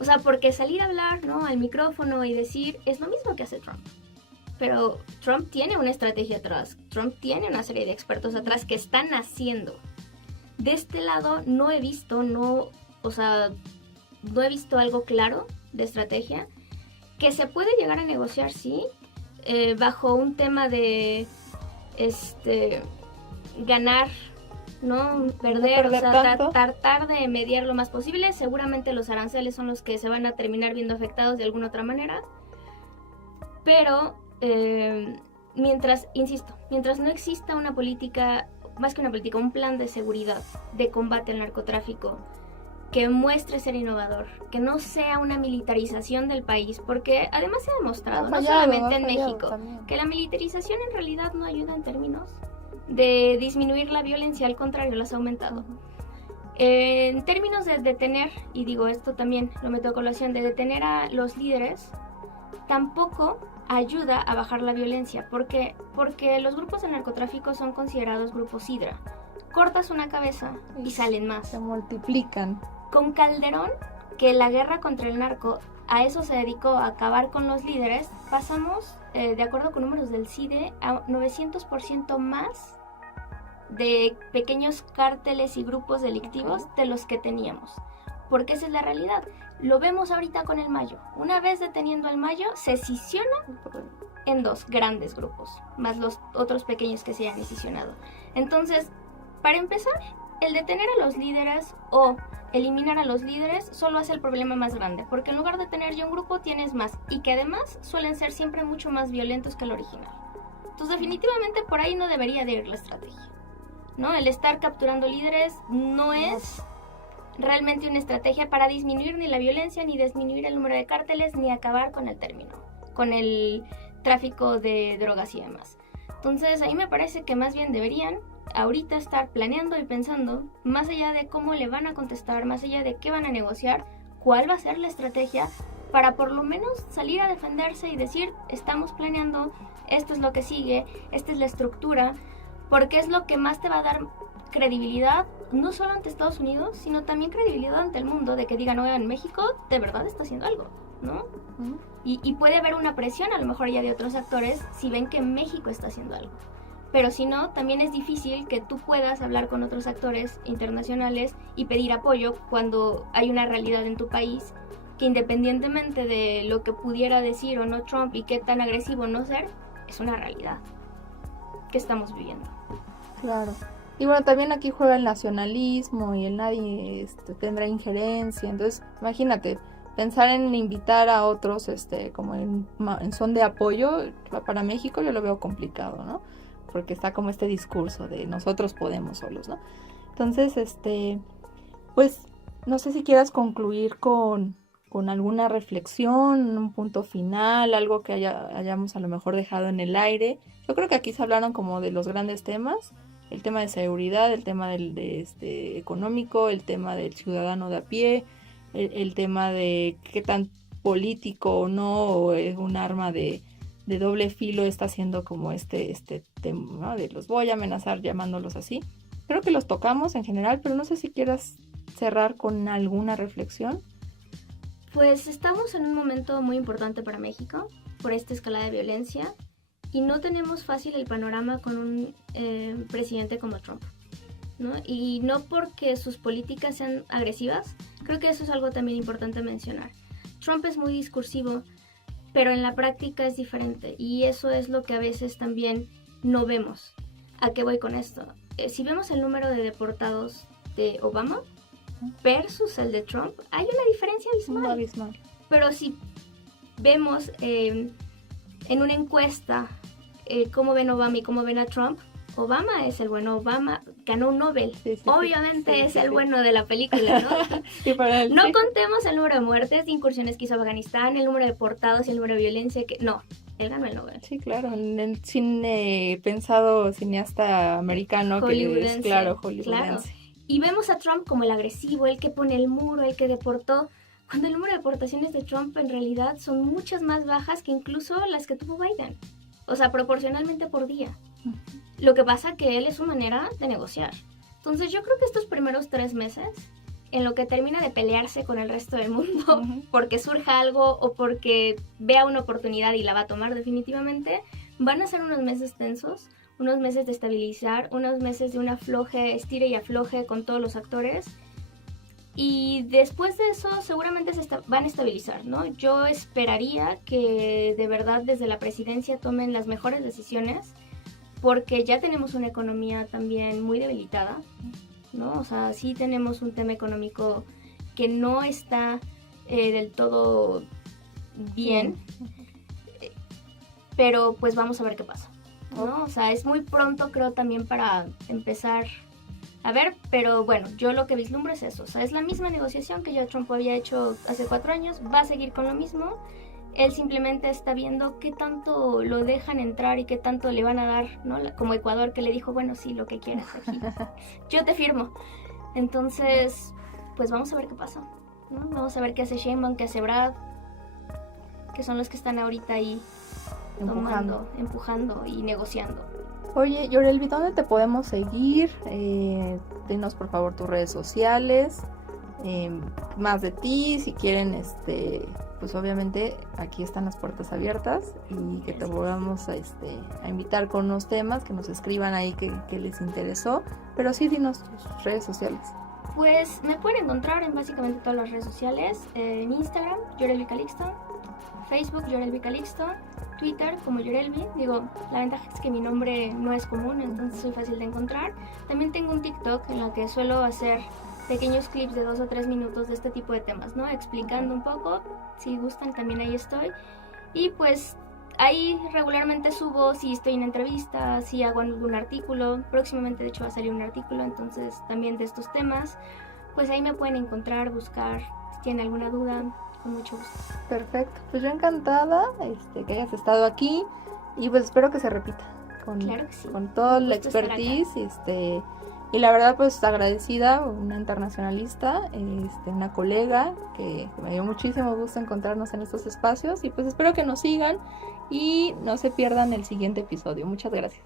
O sea, porque salir a hablar, ¿no? Al micrófono y decir es lo mismo que hace Trump. Pero Trump tiene una estrategia atrás. Trump tiene una serie de expertos atrás que están haciendo. De este lado no he visto, no he visto algo claro de estrategia. Que se puede llegar a negociar, sí, bajo un tema de ganar, ¿no? Perder, o sea, tratar de mediar lo más posible. Seguramente los aranceles son los que se van a terminar viendo afectados de alguna otra manera. Pero mientras no exista una política, más que una política, un plan de seguridad, de combate al narcotráfico, que muestre ser innovador, que no sea una militarización del país, porque además se ha demostrado, no solamente en México, también, que la militarización en realidad no ayuda en términos de disminuir la violencia, al contrario, las ha aumentado. En términos de detener, y digo esto también lo meto a colación, de detener a los líderes, tampoco ayuda a bajar la violencia. ¿Por qué? Porque los grupos de narcotráfico son considerados grupos hidra. Cortas una cabeza y salen más. Se multiplican. Con Calderón, que la guerra contra el narco, a eso se dedicó, a acabar con los líderes, pasamos, de acuerdo con números del CIDE, a 900% más de pequeños cárteles y grupos delictivos de los que teníamos. Porque esa es la realidad. Lo vemos ahorita con el Mayo. Una vez deteniendo al Mayo, se escisionan en 2 grandes grupos, más los otros pequeños que se han escisionado. Entonces, para empezar, el detener a los líderes o eliminar a los líderes solo hace el problema más grande, porque en lugar de tener ya un grupo tienes más, y que además suelen ser siempre mucho más violentos que el original. Entonces definitivamente por ahí no debería de ir la estrategia, ¿no? El estar capturando líderes no es realmente una estrategia para disminuir ni la violencia, ni disminuir el número de cárteles, ni acabar con el tráfico de drogas y demás. Entonces ahí me parece que más bien deberían ahorita estar planeando y pensando, más allá de cómo le van a contestar, más allá de qué van a negociar, cuál va a ser la estrategia para por lo menos salir a defenderse y decir, estamos planeando, esto es lo que sigue, esta es la estructura, porque es lo que más te va a dar credibilidad, no solo ante Estados Unidos, sino también credibilidad ante el mundo, de que digan, oigan, México de verdad está haciendo algo, ¿no? Y puede haber una presión a lo mejor ya de otros actores si ven que México está haciendo algo. Pero si no, también es difícil que tú puedas hablar con otros actores internacionales y pedir apoyo cuando hay una realidad en tu país que, independientemente de lo que pudiera decir o no Trump y qué tan agresivo no ser, es una realidad que estamos viviendo. Claro. Y bueno, también aquí juega el nacionalismo y el nadie tendrá injerencia. Entonces, imagínate, pensar en invitar a otros como en son de apoyo para México, yo lo veo complicado, ¿no? Porque está como este discurso de nosotros podemos solos, ¿no? Entonces, pues, no sé si quieras concluir con alguna reflexión, un punto final, algo que hayamos a lo mejor dejado en el aire. Yo creo que aquí se hablaron como de los grandes temas, el tema de seguridad, el tema económico, el tema del ciudadano de a pie, el tema de qué tan político o no, o es un arma de doble filo está haciendo como este tema, ¿no? De los voy a amenazar llamándolos así. Creo que los tocamos en general, pero no sé si quieras cerrar con alguna reflexión. Pues estamos en un momento muy importante para México por esta escalada de violencia y no tenemos fácil el panorama con un presidente como Trump, ¿no? Y no porque sus políticas sean agresivas, creo que eso es algo también importante mencionar. Trump es muy discursivo, pero en la práctica es diferente y eso es lo que a veces también no vemos. ¿A qué voy con esto? Si vemos el número de deportados de Obama versus el de Trump, hay una diferencia abismal. Pero si vemos en una encuesta cómo ven a Obama y cómo ven a Trump, Obama es el bueno, Obama ganó un Nobel, obviamente es el bueno de la película, ¿no? Sí, para él, no contemos el número de muertes, de incursiones que hizo Afganistán, el número de deportados y el número de violencia, no, él ganó el Nobel. Sí, claro, en el cine pensado cineasta americano que es, claro, hollywoodense. Claro. Y vemos a Trump como el agresivo, el que pone el muro, el que deportó, cuando el número de deportaciones de Trump en realidad son muchas más bajas que incluso las que tuvo Biden. O sea, proporcionalmente por día. Lo que pasa que él es su manera de negociar. Entonces yo creo que estos primeros 3 meses, en lo que termina de pelearse con el resto del mundo, porque surja algo o porque vea una oportunidad y la va a tomar definitivamente, van a ser unos meses tensos, unos meses de estabilizar, unos meses de un afloje, estire y afloje con todos los actores. Y después de eso seguramente van a estabilizar, ¿no? Yo esperaría que de verdad desde la presidencia tomen las mejores decisiones, porque ya tenemos una economía también muy debilitada, ¿no? O sea, sí tenemos un tema económico que no está del todo bien, pero pues vamos a ver qué pasa, ¿no? O sea, es muy pronto creo también para empezar a ver, pero bueno, yo lo que vislumbro es eso, o sea, es la misma negociación que ya Trump había hecho hace 4 años, va a seguir con lo mismo. Él simplemente está viendo qué tanto lo dejan entrar y qué tanto le van a dar, ¿no? Como Ecuador, que le dijo, bueno, sí, lo que quieras aquí. Yo te firmo. Entonces, pues vamos a ver qué pasa, ¿no? Vamos a ver qué hace Sheinbaum, qué hace Brad, que son los que están ahorita ahí empujando y negociando. Oye, Yorelvi, ¿dónde te podemos seguir? Dinos por favor tus redes sociales, más de ti, si quieren, pues obviamente aquí están las puertas abiertas y que te volvamos a invitar con unos temas, que nos escriban ahí que les interesó, pero sí dinos tus redes sociales. Pues me pueden encontrar en básicamente todas las redes sociales, en Instagram, Yorelvi Calixto, Facebook, Yorelvi Calixto, Twitter como Yorelvi. Digo, la ventaja es que mi nombre no es común, entonces soy fácil de encontrar. También tengo un TikTok en el que suelo hacer pequeños clips de 2 o 3 minutos de este tipo de temas, ¿no? Explicando un poco, si gustan también ahí estoy. Y pues ahí regularmente subo si estoy en entrevista, si hago algún artículo. Próximamente de hecho va a salir un artículo, entonces también de estos temas. Pues ahí me pueden encontrar, buscar, si tienen alguna duda, con mucho gusto. Perfecto, pues yo encantada que hayas estado aquí y pues espero que se repita Claro que sí. con toda la expertise y la verdad pues agradecida, una internacionalista, una colega que me dio muchísimo gusto encontrarnos en estos espacios y pues espero que nos sigan y no se pierdan el siguiente episodio. Muchas gracias.